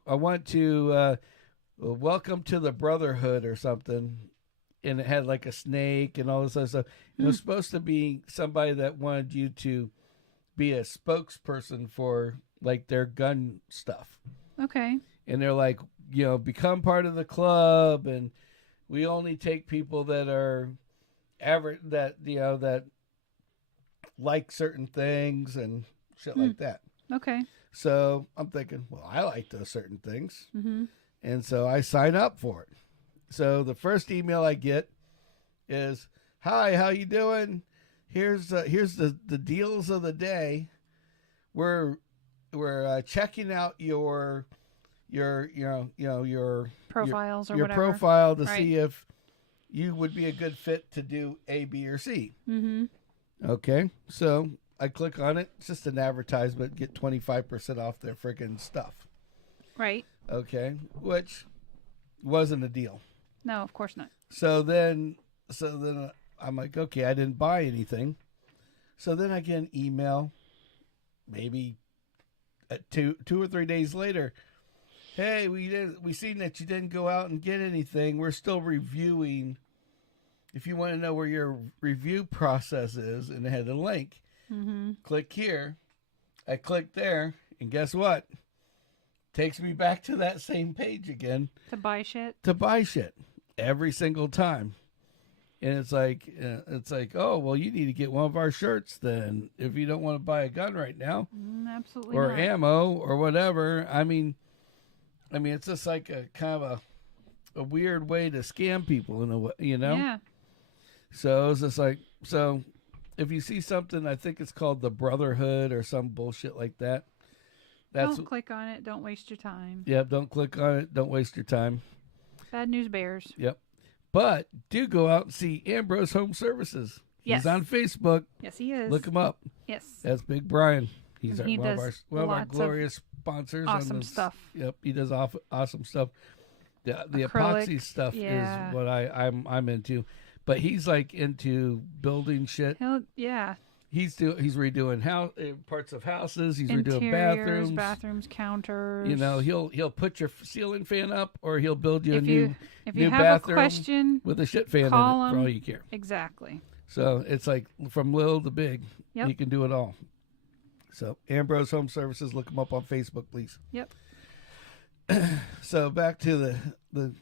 want to welcome to the Brotherhood or something, and it had like a snake and all this other stuff. It was supposed to be somebody that wanted you to be a spokesperson for like their gun stuff. Okay. And they're like, become part of the club, and we only take people that are average, that like certain things and shit like that. Okay. So I'm thinking, well, I like those certain things. Mm-hmm. And so I sign up for it. So the first email I get is, hi, how you doing? Here's the deals of the day. We're checking out your profiles or your whatever. profile to see if you would be a good fit to do A, B, or C. Mm-hmm. Okay, so I click on it. It's just an advertisement. Get 25% off their freaking stuff. Right. Okay, which wasn't a deal. No, of course not. So then I'm like, okay, I didn't buy anything. So then I get an email, maybe 2 or 3 days later. Hey, we seen that you didn't go out and get anything. We're still reviewing. If you want to know where your review process is, and it had a link, click here. I click there, and guess what? Takes me back to that same page again. To buy shit? To buy shit. Every single time. And it's like, oh, well, you need to get one of our shirts then, if you don't want to buy a gun right now. Absolutely or not. Ammo or whatever. I mean, it's just like a kind of a weird way to scam people in a way, Yeah. So it's just like, so if you see something, I think it's called the Brotherhood or some bullshit like that. Don't click on it. Don't waste your time. Yep, don't click on it. Don't waste your time. Bad news bears. Yep. But do go out and see Ambrose Home Services. Yes. He's on Facebook. Yes, he is. Look him up. Yes. That's Big Brian. He's he one of our glorious sponsors. Awesome stuff. Yep, he does awesome stuff. The Acrylic, epoxy stuff is what I'm into. But he's like into building shit. He's redoing parts of houses. He's Interiors, redoing bathrooms, counters. He'll put your ceiling fan up, or he'll build you a new have bathroom a question with a shit fan in it, call him. for all you care. Exactly. So it's like from little to big. Yep. He can do it all. So Ambrose Home Services, look him up on Facebook, please. Yep. So back to the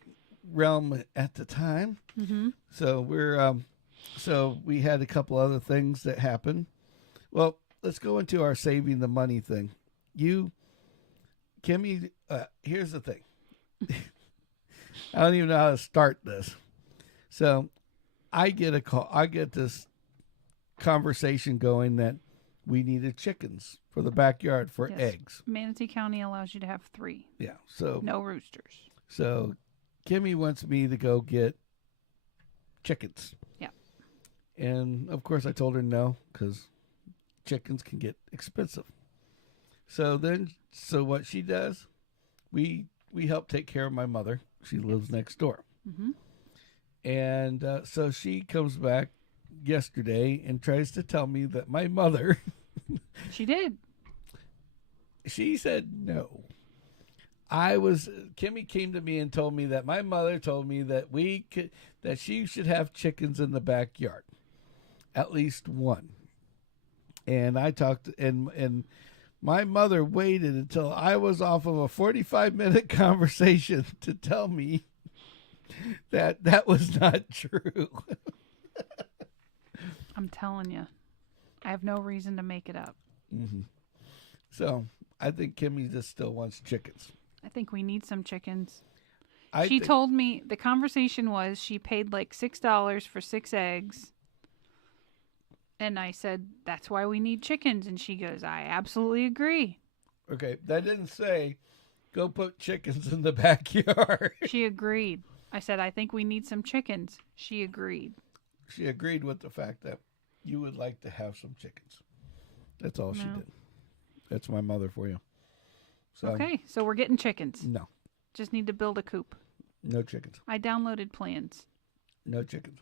realm at the time. Mm-hmm. So we had a couple other things that happened. Well, let's go into our saving the money thing. Kimmy, here's the thing. I don't even know how to start this. So I get a call. I get this conversation going that we needed chickens for the backyard for Yes. eggs. Manatee County allows you to have 3. Yeah. So No roosters. So Kimmy wants me to go get chickens. Yeah. And of course I told her no, because chickens can get expensive. So what she does, we help take care of my mother. She lives next door. Mm-hmm. And so she comes back yesterday and tries to tell me that my mother, She did. she said no. Kimmy came to me and told me that my mother told me that that she should have chickens in the backyard, at least one. And I talked, and my mother waited until I was off of a 45-minute conversation to tell me that was not true. I'm telling you. I have no reason to make it up. Mm-hmm. So I think Kimmy just still wants chickens. I think we need some chickens. She told me the conversation was she paid like $6 for 6 eggs. And I said, that's why we need chickens. And she goes, I absolutely agree. Okay, that didn't say go put chickens in the backyard. She agreed. I said, I think we need some chickens. She agreed. She agreed with the fact that you would like to have some chickens. That's all she did. That's my mother for you. So, Okay, so we're getting chickens. No. Just need to build a coop. No chickens. I downloaded plans. No chickens.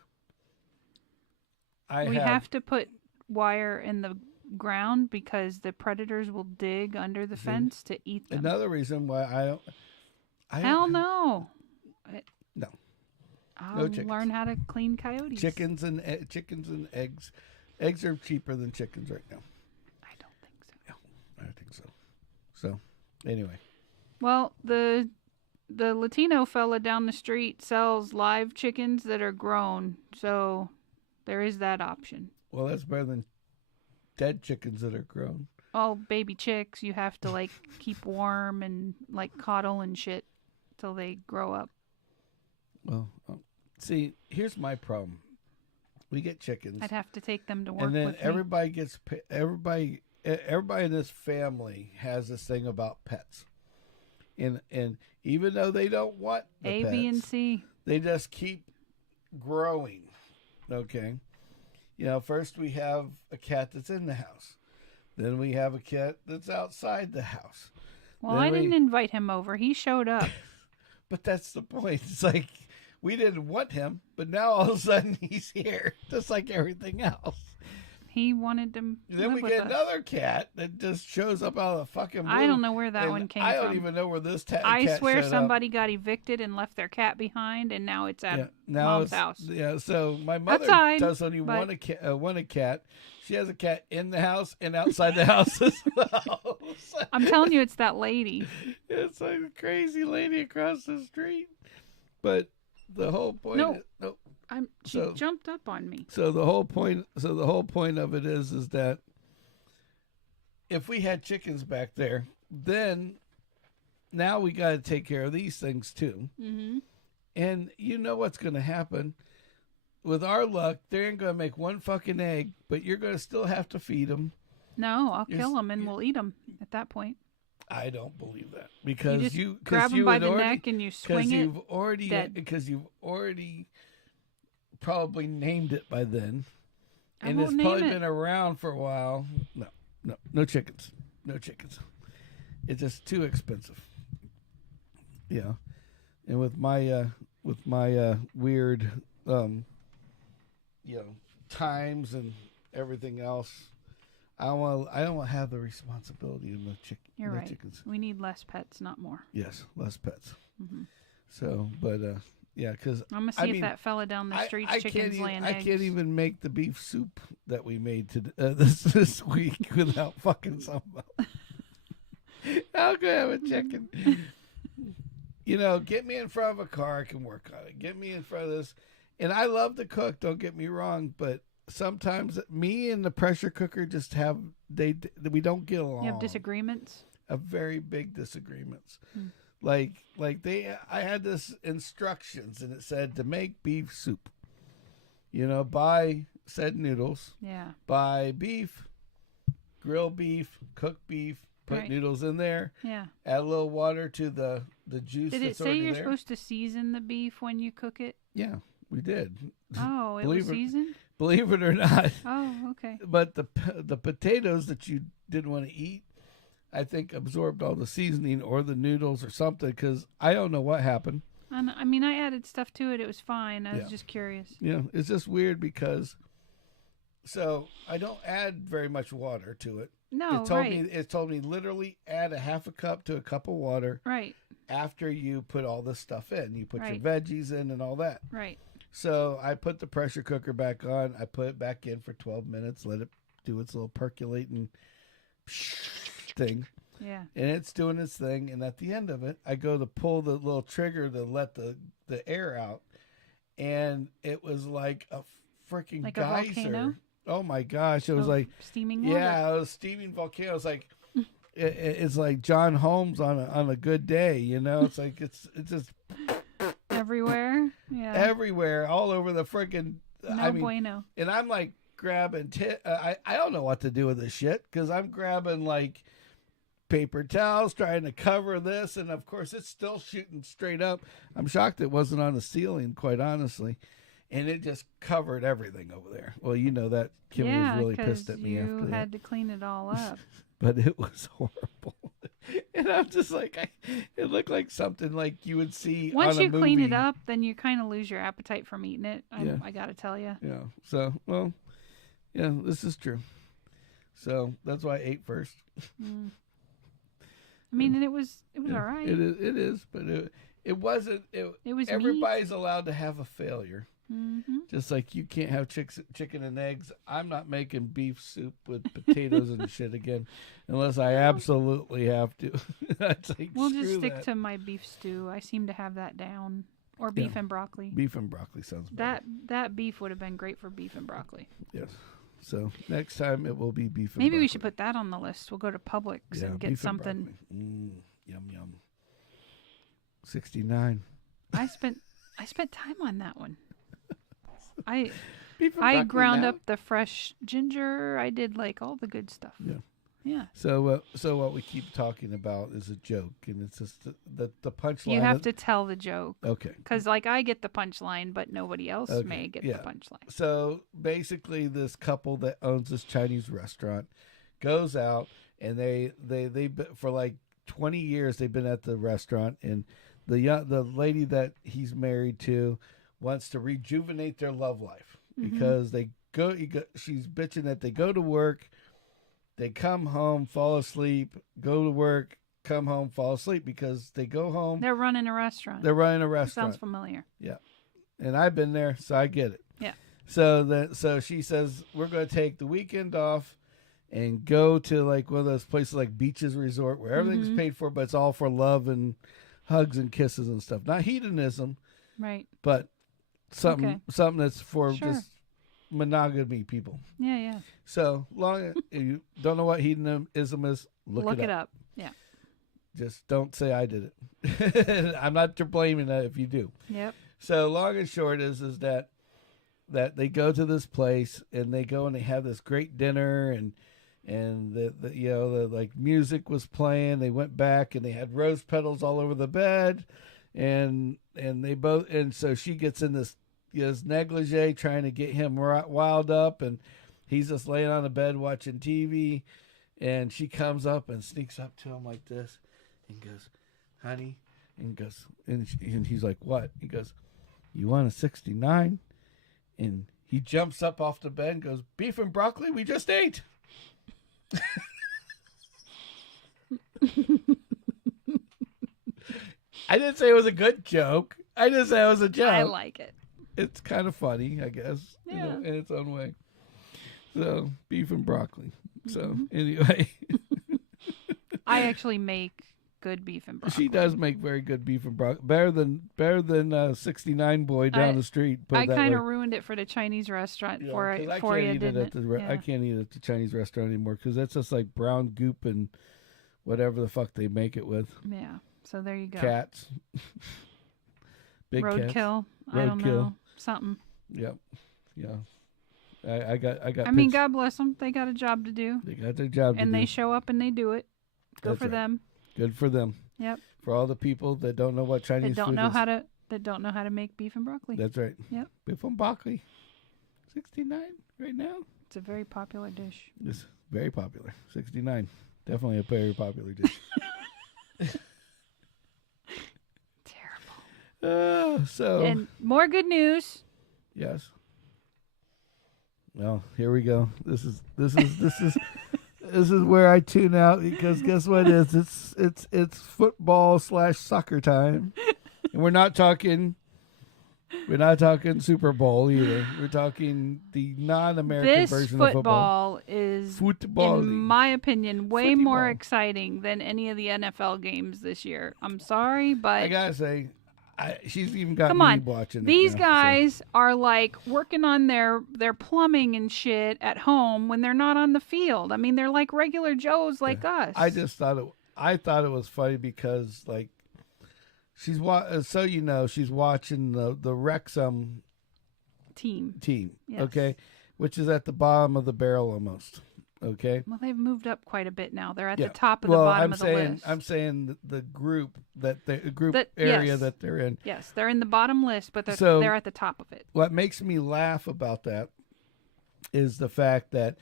We have to put wire in the ground because the predators will dig under the fence to eat them. Another reason why I don't. Hell no. No. I'll chickens. learn how to clean coyotes. Chickens and eggs. Eggs are cheaper than chickens right now. I don't think so. Yeah, I think so. So, anyway. Well, the Latino fella down the street sells live chickens that are grown, so there is that option. Well, that's better than dead chickens that are grown. Oh, baby chicks, you have to like keep warm and like coddle and shit till they grow up. Well, see, here's my problem. We get chickens. I'd have to take them to work and then with me. everybody in this family has this thing about pets. And even though they don't want the A, pets, B, and C. they just keep growing. Okay. You know, first we have a cat that's in the house. Then we have a cat that's outside the house. Well, Then I didn't invite him over. He showed up. But that's the point. It's like we didn't want him, but now all of a sudden he's here, just like everything else. He wanted to Then live we with get us. another cat that just shows up out of the fucking blue. I don't know where that and one came I from. don't even know where this cat I swear showed somebody got evicted and left their cat behind, and now it's at mom's house. Yeah, so my mother fine, doesn't even but- want a cat. She has a cat in the house and outside the house as well. I'm telling you, it's that lady. It's like a crazy lady across the street. But the whole point No. She jumped up on me. So the whole point of it is that if we had chickens back there, then now we got to take care of these things too. Mm-hmm. And you know what's going to happen? With our luck, they ain't going to make one fucking egg, but you're going to still have to feed them. No, I'll kill them and we'll eat them at that point. I don't believe that because you just grab them by the neck and you swing it. Because you've already probably named it by then, and won't it's name probably it. been around for a while. No chickens. It's just too expensive. Yeah, and with my weird times and everything else, I don't want to have the responsibility of You're right. chickens. We need less pets, not more. Yes, less pets. Mm-hmm. So, but yeah, because I'm gonna see if that fella down the street's chickens laying eggs. I can't even make the beef soup that we made this week without fucking sambal. How could I have a chicken? Get me in front of a car, I can work on it. Get me in front of this. And I love to cook, don't get me wrong, but sometimes me and the pressure cooker just we don't get along. You have disagreements? Very big disagreements. Like I had this instructions, and it said to make beef soup. Buy said noodles. Yeah. Buy beef, grill beef, cook beef. Put Right. noodles in there. Yeah. Add a little water to the juice. Did it that's say already you're there. supposed to season the beef when you cook it? Yeah, we did. Oh, it Believe was seasoned? Believe it or not. Oh, okay. But the potatoes that you didn't want to eat, I think absorbed all the seasoning or the noodles or something, because I don't know what happened. And I mean, I added stuff to it. It was fine. I was just curious. It's just weird because, so I don't add very much water to it. No, It told me literally add a half a cup to a cup of water. Right. After you put all this stuff in, you put your Right. veggies in and all that. Right. So I put the pressure cooker back on. I put it back in for 12 minutes. Let it do its little percolating thing. Yeah. And it's doing its thing. And at the end of it, I go to pull the little trigger to let the air out. And it was like a freaking Like a geyser. volcano? Oh my gosh. It was like, steaming water. yeah, it was steaming volcano. It's like, it's like John Holmes on a good day, It's like, it's just Everywhere. Yeah. everywhere, all over the freaking, No bueno. and I'm like grabbing, I don't know what to do with this shit, because I'm grabbing like paper towels, trying to cover this, and of course it's still shooting straight up. I'm shocked it wasn't on the ceiling, quite honestly. And it just covered everything over there. Well, that Kimmy was really pissed at me after that. You had to clean it all up. But it was horrible. And I'm just like, it looked like something like you would see Once on a you movie. clean it up, then you kind of lose your appetite from eating it. Yeah. I got to tell you. Yeah. So, well, yeah, this is true. So that's why I ate first. I mean, and it was all right. It is, but it wasn't. It was everybody's allowed to have a failure. Mm-hmm. Just like you can't have chicken and eggs. I'm not making beef soup with potatoes and shit again, unless I absolutely have to. Like, We'll just screw stick that. to my beef stew. I seem to have that down. Or beef and broccoli. Beef and broccoli sounds better. That beef would have been great for beef and broccoli. Yes. So next time it will be beef and Maybe broccoli. we should put that on the list. We'll go to Publix and get beef something. And yum yum. 69. I spent time on that one. I Beef and broccoli ground now? up the fresh ginger. I did like all the good stuff. Yeah. Yeah. So what we keep talking about is a joke, and it's just the punchline. You have to tell the joke. Okay. Because, like, I get the punchline, but nobody else may get the punchline. So basically, this couple that owns this Chinese restaurant goes out, and they for like 20 years they've been at the restaurant, and the lady that he's married to wants to rejuvenate their love life because she's bitching that they go to work, they come home, fall asleep, go to work, come home, fall asleep, because they go home. They're running a restaurant. Sounds familiar. Yeah. And I've been there, so I get it. Yeah. So she says, we're going to take the weekend off and go to like one of those places like Beaches Resort where everything's paid for, but it's all for love and hugs and kisses and stuff. Not hedonism, Right. but something that's for just monogamy people. Yeah. So long you don't know what hedonism is, look it up. Yeah. Just don't say I did it. I'm not to blaming that if you do. Yep. So long and short is that they go to this place and they go and they have this great dinner and the like music was playing. They went back and they had rose petals all over the bed, and they both, and so she gets in this negligee trying to get him wild up, and he's just laying on the bed watching TV, and she comes up and sneaks up to him like this and goes, honey, and goes, and he's like, what? He goes, you want a 69? And he jumps up off the bed and goes, beef and broccoli we just ate. I didn't say it was a good joke. I just said it was a joke. I like it. It's kind of funny, I guess, in its own way. So, beef and broccoli. So, anyway. I actually make good beef and broccoli. She does make very good beef and broccoli. Better than 69 boy down the street. I kind of ruined it for the Chinese restaurant for you, didn't it? I can't eat it at the Chinese restaurant anymore because that's just like brown goop and whatever the fuck they make it with. Yeah. So there you go. Cats. Big cats. Roadkill. I don't know. Something. Yep. Yeah. I got. I mean, God bless them. They got a job to do. They got their job to do. And they show up and they do it. Good for them. Good for them. Yep. For all the people that don't know what Chinese food is. That don't know how to make beef and broccoli. That's right. Yep. Beef and broccoli. 69 right now. It's a very popular dish. It's very popular. 69. Definitely a very popular dish. Terrible. And more good news. Yes. Well, here we go. This is where I tune out, because guess what it is? It's football / soccer time. And we're not talking Super Bowl either. We're talking the non-American version of football. This football is, in my opinion, way more exciting than any of the NFL games this year. I'm sorry, but I gotta say, she's even got me watching. These guys are like working on their plumbing and shit at home when they're not on the field. I mean, they're like regular Joes like us. I thought it was funny because like she's she's watching the Wrexham team. Yes. Okay, which is at the bottom of the barrel almost. Okay. Well, they've moved up quite a bit now. They're at the top of the bottom of the list. I'm saying the group that they're in. Yes, they're in the bottom list, but they're at the top of it. What makes me laugh about that is the fact that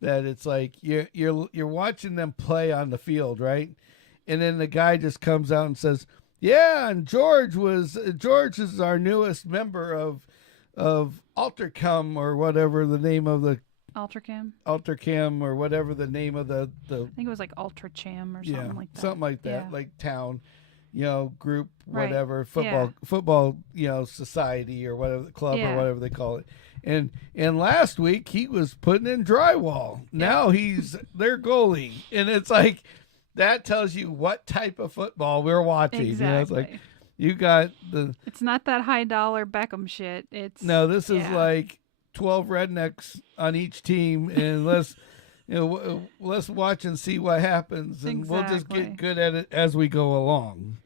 it's like you're watching them play on the field, right? And then the guy just comes out and says, "Yeah, and George is our newest member of Altercom," or whatever the name of the Altercam, or whatever the name of the I think it was like Ultracham or something like that. Something like that, like town, group, whatever, right. football, society or whatever, club or whatever they call it. And last week he was putting in drywall. Now he's their goalie. And it's like, that tells you what type of football we're watching. Exactly. It's like, you got it's not that high dollar Beckham shit. This is like 12 rednecks on each team, and let's watch and see what happens, and we'll just get good at it as we go along.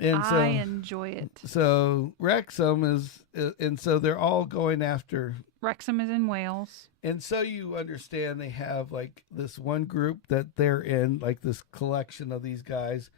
And I enjoy it. So Wrexham is, and so they're all going after. Wrexham is in Wales, and so you understand they have like this one group that they're in, like this collection of these guys.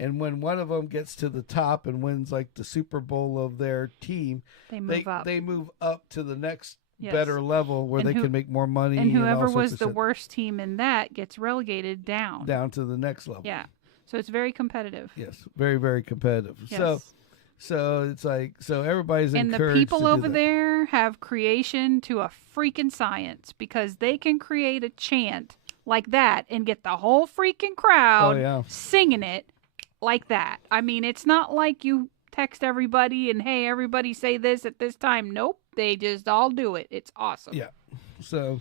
And when one of them gets to the top and wins like the Super Bowl of their team, they move up to the next better level where they can make more money. And whoever was the worst team in that gets relegated down to the next level. Yeah. So it's very competitive. Yes, very, very competitive. Yes. So it's like, everybody's encouraged. And the people over there have creation to a freaking science, because they can create a chant like that and get the whole freaking crowd singing it like that. I mean, it's not like you text everybody and, hey, everybody say this at this time. Nope. They just all do it. It's awesome. Yeah. So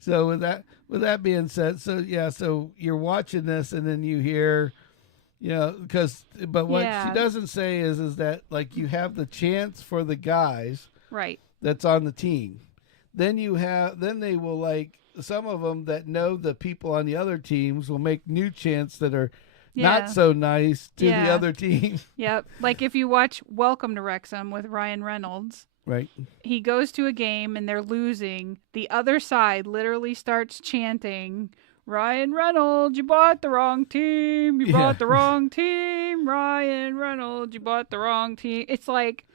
with that being said, so you're watching this and then you hear, but what she doesn't say is that like you have the chants for the guys right that's on the team. Then they will like, some of them that know the people on the other teams will make new chants that are not so nice to the other team. Yep. Like if you watch Welcome to Wrexham with Ryan Reynolds, right? He goes to a game and they're losing. The other side literally starts chanting, "Ryan Reynolds, you bought the wrong team. You bought the wrong team. Ryan Reynolds, you bought the wrong team." It's like,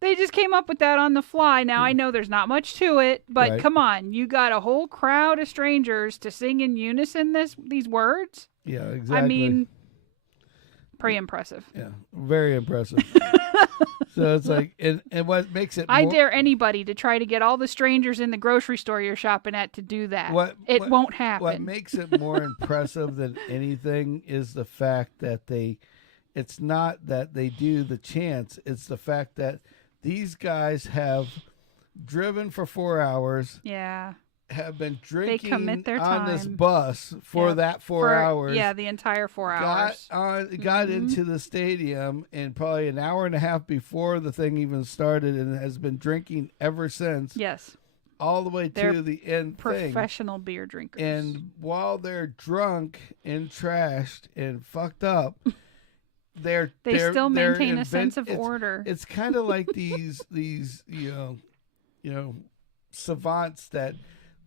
they just came up with that on the fly. Now, I know there's not much to it, but come on. You got a whole crowd of strangers to sing in unison these words? Yeah, exactly. I mean, pretty impressive. Yeah, very impressive. So it's like, and what makes it I dare anybody to try to get all the strangers in the grocery store you're shopping at to do that. It won't happen. What makes it more impressive than anything is the fact that it's not that they do the chants, it's the fact that these guys have driven for 4 hours. Yeah. Have been drinking they commit their on time. This bus for that 4 hours. Yeah, the entire 4 hours. Got into the stadium and probably an hour and a half before the thing even started, and has been drinking ever since. Yes. all the way They're to the end thing. Professional beer drinkers. And while they're drunk and trashed and fucked up, they still maintain a sense of order. It's kind of like these savants that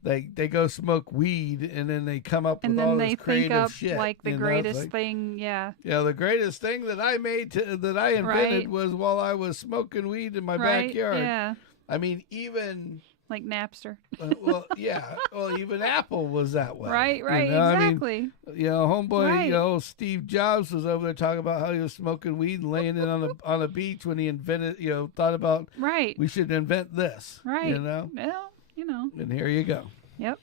they go smoke weed and then they come up and with then all they this think creative up shit. like the greatest thing, the greatest thing that I that I invented was while I was smoking weed in my backyard. Yeah. I mean, even like Napster. even Apple was that way. Right, exactly. I mean, homeboy, Steve Jobs was over there talking about how he was smoking weed and laying it on a beach when he invented, thought about we should invent this. Right. Well, And here you go. Yep.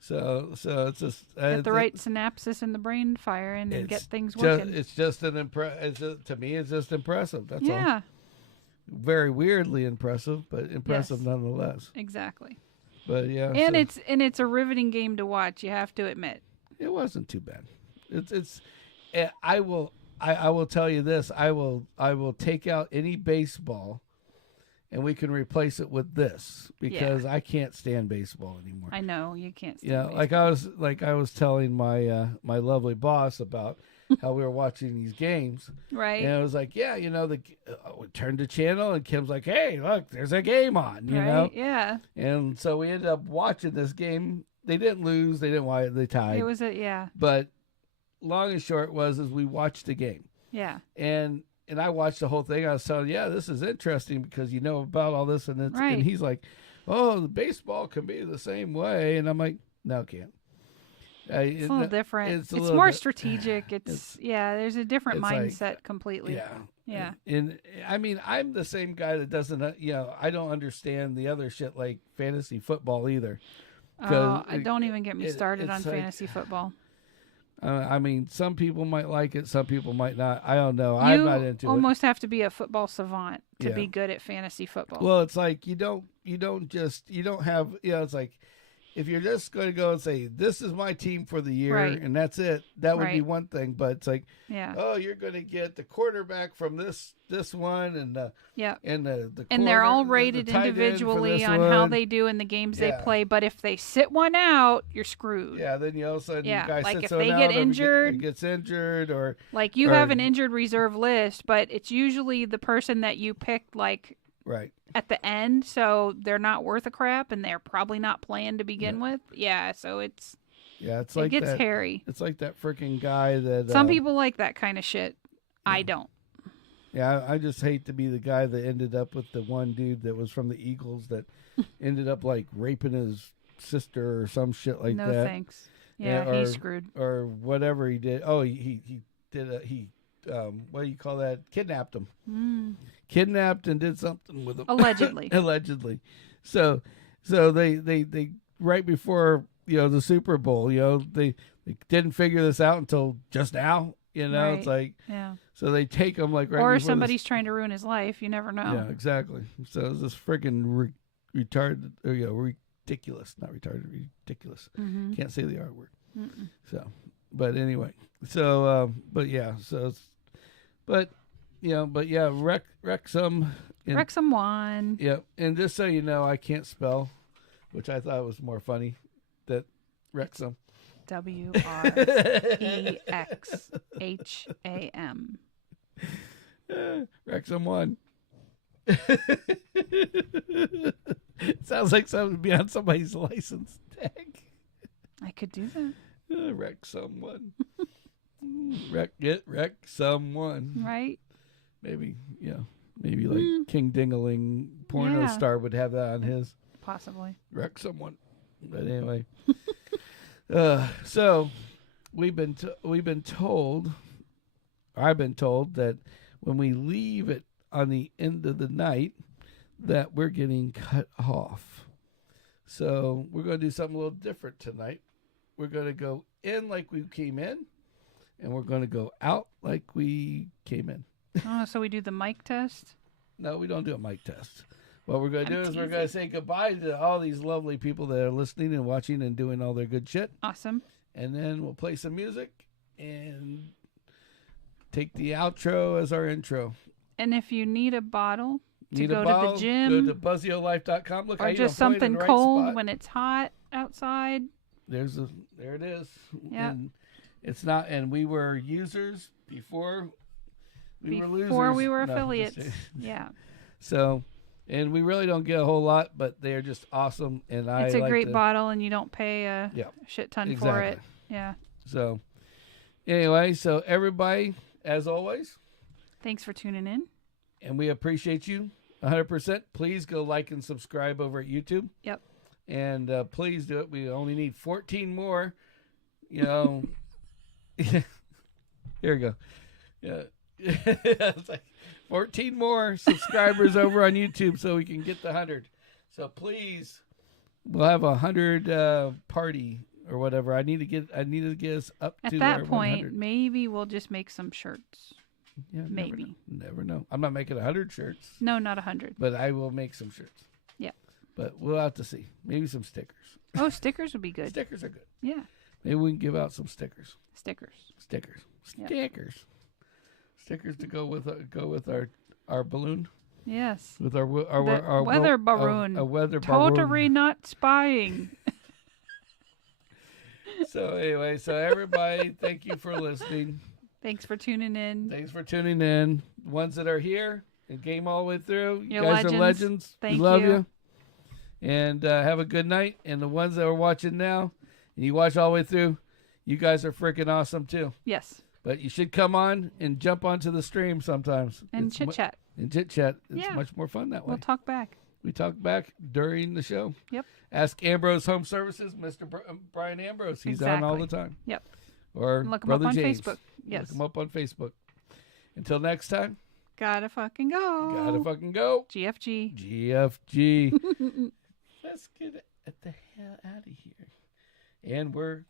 So it's just get the right synapses in the brain firing and get things working. It's just to me, it's just impressive. That's all. Yeah. Very weirdly impressive, but impressive nonetheless. Exactly. But yeah, and it's a riveting game to watch. You have to admit. It wasn't too bad. I will tell you this. I will take out any baseball, and we can replace it with this because I can't stand baseball anymore. I know you can't stand baseball. like I was telling my my lovely boss about how we were watching these games. Right. And I was like, we turned the channel and Kim's like, hey, look, there's a game on, you know? Yeah. And so we ended up watching this game. They didn't lose. They didn't win. They tied. It was But long and short is we watched the game. Yeah. And I watched the whole thing. I was telling, this is interesting because you know about all this. And and he's like, oh, the baseball can be the same way. And I'm like, no, it can't. It's a little different. It's more strategic. There's a different mindset completely. Yeah. And I mean, I'm the same guy that doesn't, I don't understand the other shit like fantasy football either. Don't even get me started on fantasy football. I mean, some people might like it, some people might not. I don't know. I'm not into it. You almost have to be a football savant to be good at fantasy football. Well, it's like you don't have, it's like, if you're just going to go and say, this is my team for the year, and that's it, that would be one thing. But it's like, you're going to get the quarterback from this one, and the and they're all rated individually on how they do in the games they play. But if they sit one out, you're screwed. Yeah, then you all of a sudden, the guy like sits if they get injured, gets injured, or like you have an injured reserve list, but it's usually the person that you picked, like. Right. At the end, so they're not worth a crap, and they're probably not playing to begin with. Yeah, so it's like it gets hairy. It's like that freaking guy that some people like that kind of shit. Yeah. I don't. Yeah, I just hate to be the guy that ended up with the one dude that was from the Eagles that ended up like raping his sister or some shit like that. No thanks. Yeah, he's screwed. Or whatever he did. Oh, he did what do you call that? Kidnapped him. Kidnapped and did something with him. Allegedly. Allegedly. So they right before, the Super Bowl, they didn't figure this out until just now, Right. It's like, so they take him like right or before somebody's trying to ruin his life. You never know. Yeah, exactly. So it's this freaking retarded, ridiculous, not retarded, ridiculous. Mm-hmm. Can't say the R word. Mm-mm. So, but anyway, so, Wrexham. Wrexham won. Yep. And just so you know, I can't spell, which I thought was more funny, that Wrexham. WREXHAM. Wrexham won. Sounds like something to be on somebody's license tag. I could do that. Wrexham won. Wrexham won. Right. Maybe like King Dingaling porno star would have that on his. Possibly. Wrexham won. But anyway. So I've been told that when we leave it on the end of the night that we're getting cut off. So we're going to do something a little different tonight. We're going to go in like we came in, and we're going to go out like we came in. Oh, so we do the mic test? No, we don't do a mic test. What we're going to do is we're going to say goodbye to all these lovely people that are listening and watching and doing all their good shit. Awesome. And then we'll play some music and take the outro as our intro. And if you need a bottle, Need go a to the bottle? gym. Go to buzziolife.com. Look, Or just something cold when it's hot outside. There it is. Yeah. And it's not. And we were users before we were losers. Before we were No, affiliates. just- Yeah. So, and we really don't get a whole lot, but they're just awesome. And It's a great bottle, and you don't pay a Yeah, shit ton for exactly. it. Yeah. So, anyway, so everybody, as always, Thanks for tuning in. and we appreciate you 100%. Please go like and subscribe over at YouTube. Yep. And please do it. We only need 14 more. You know, here we go. Yeah. It's like 14 more subscribers over on YouTube so we can get the 100. So please, we'll have 100 party or whatever. I need to get us up At to that our point, 100. maybe we'll just make some shirts. Yeah, maybe. Never know. I'm not making 100 shirts, No, not 100. but I will make some shirts. Yeah. But we'll have to see. Maybe some stickers. Oh, stickers would be good. Stickers are good. Yeah. Maybe we can give out some stickers. Stickers. Yep. Stickers to go with our balloon. Yes. With our The weather balloon. A weather balloon. Totally not spying. So anyway, everybody, thank you for listening. Thanks for tuning in. Thanks for tuning in. The ones that are here and came all the way through, you You're guys legends. are legends. Thank we love you. you. And have a good night. And the ones that are watching now, and you watch all the way through, you guys are freaking awesome too. Yes. But you should come on and jump onto the stream sometimes. And chit chat. And chit chat. It's Yeah. much more fun that way. We'll talk back. We talk back during the show. Yep. Ask Ambrose Home Services, Mr. Brian Ambrose. He's on all the time. Yep. Or Look him Brother up on James. Facebook. Yes. Look him up on Facebook. Until next time, Gotta fucking go. gotta fucking go. GFG. GFG. Let's get the hell out of here. And we're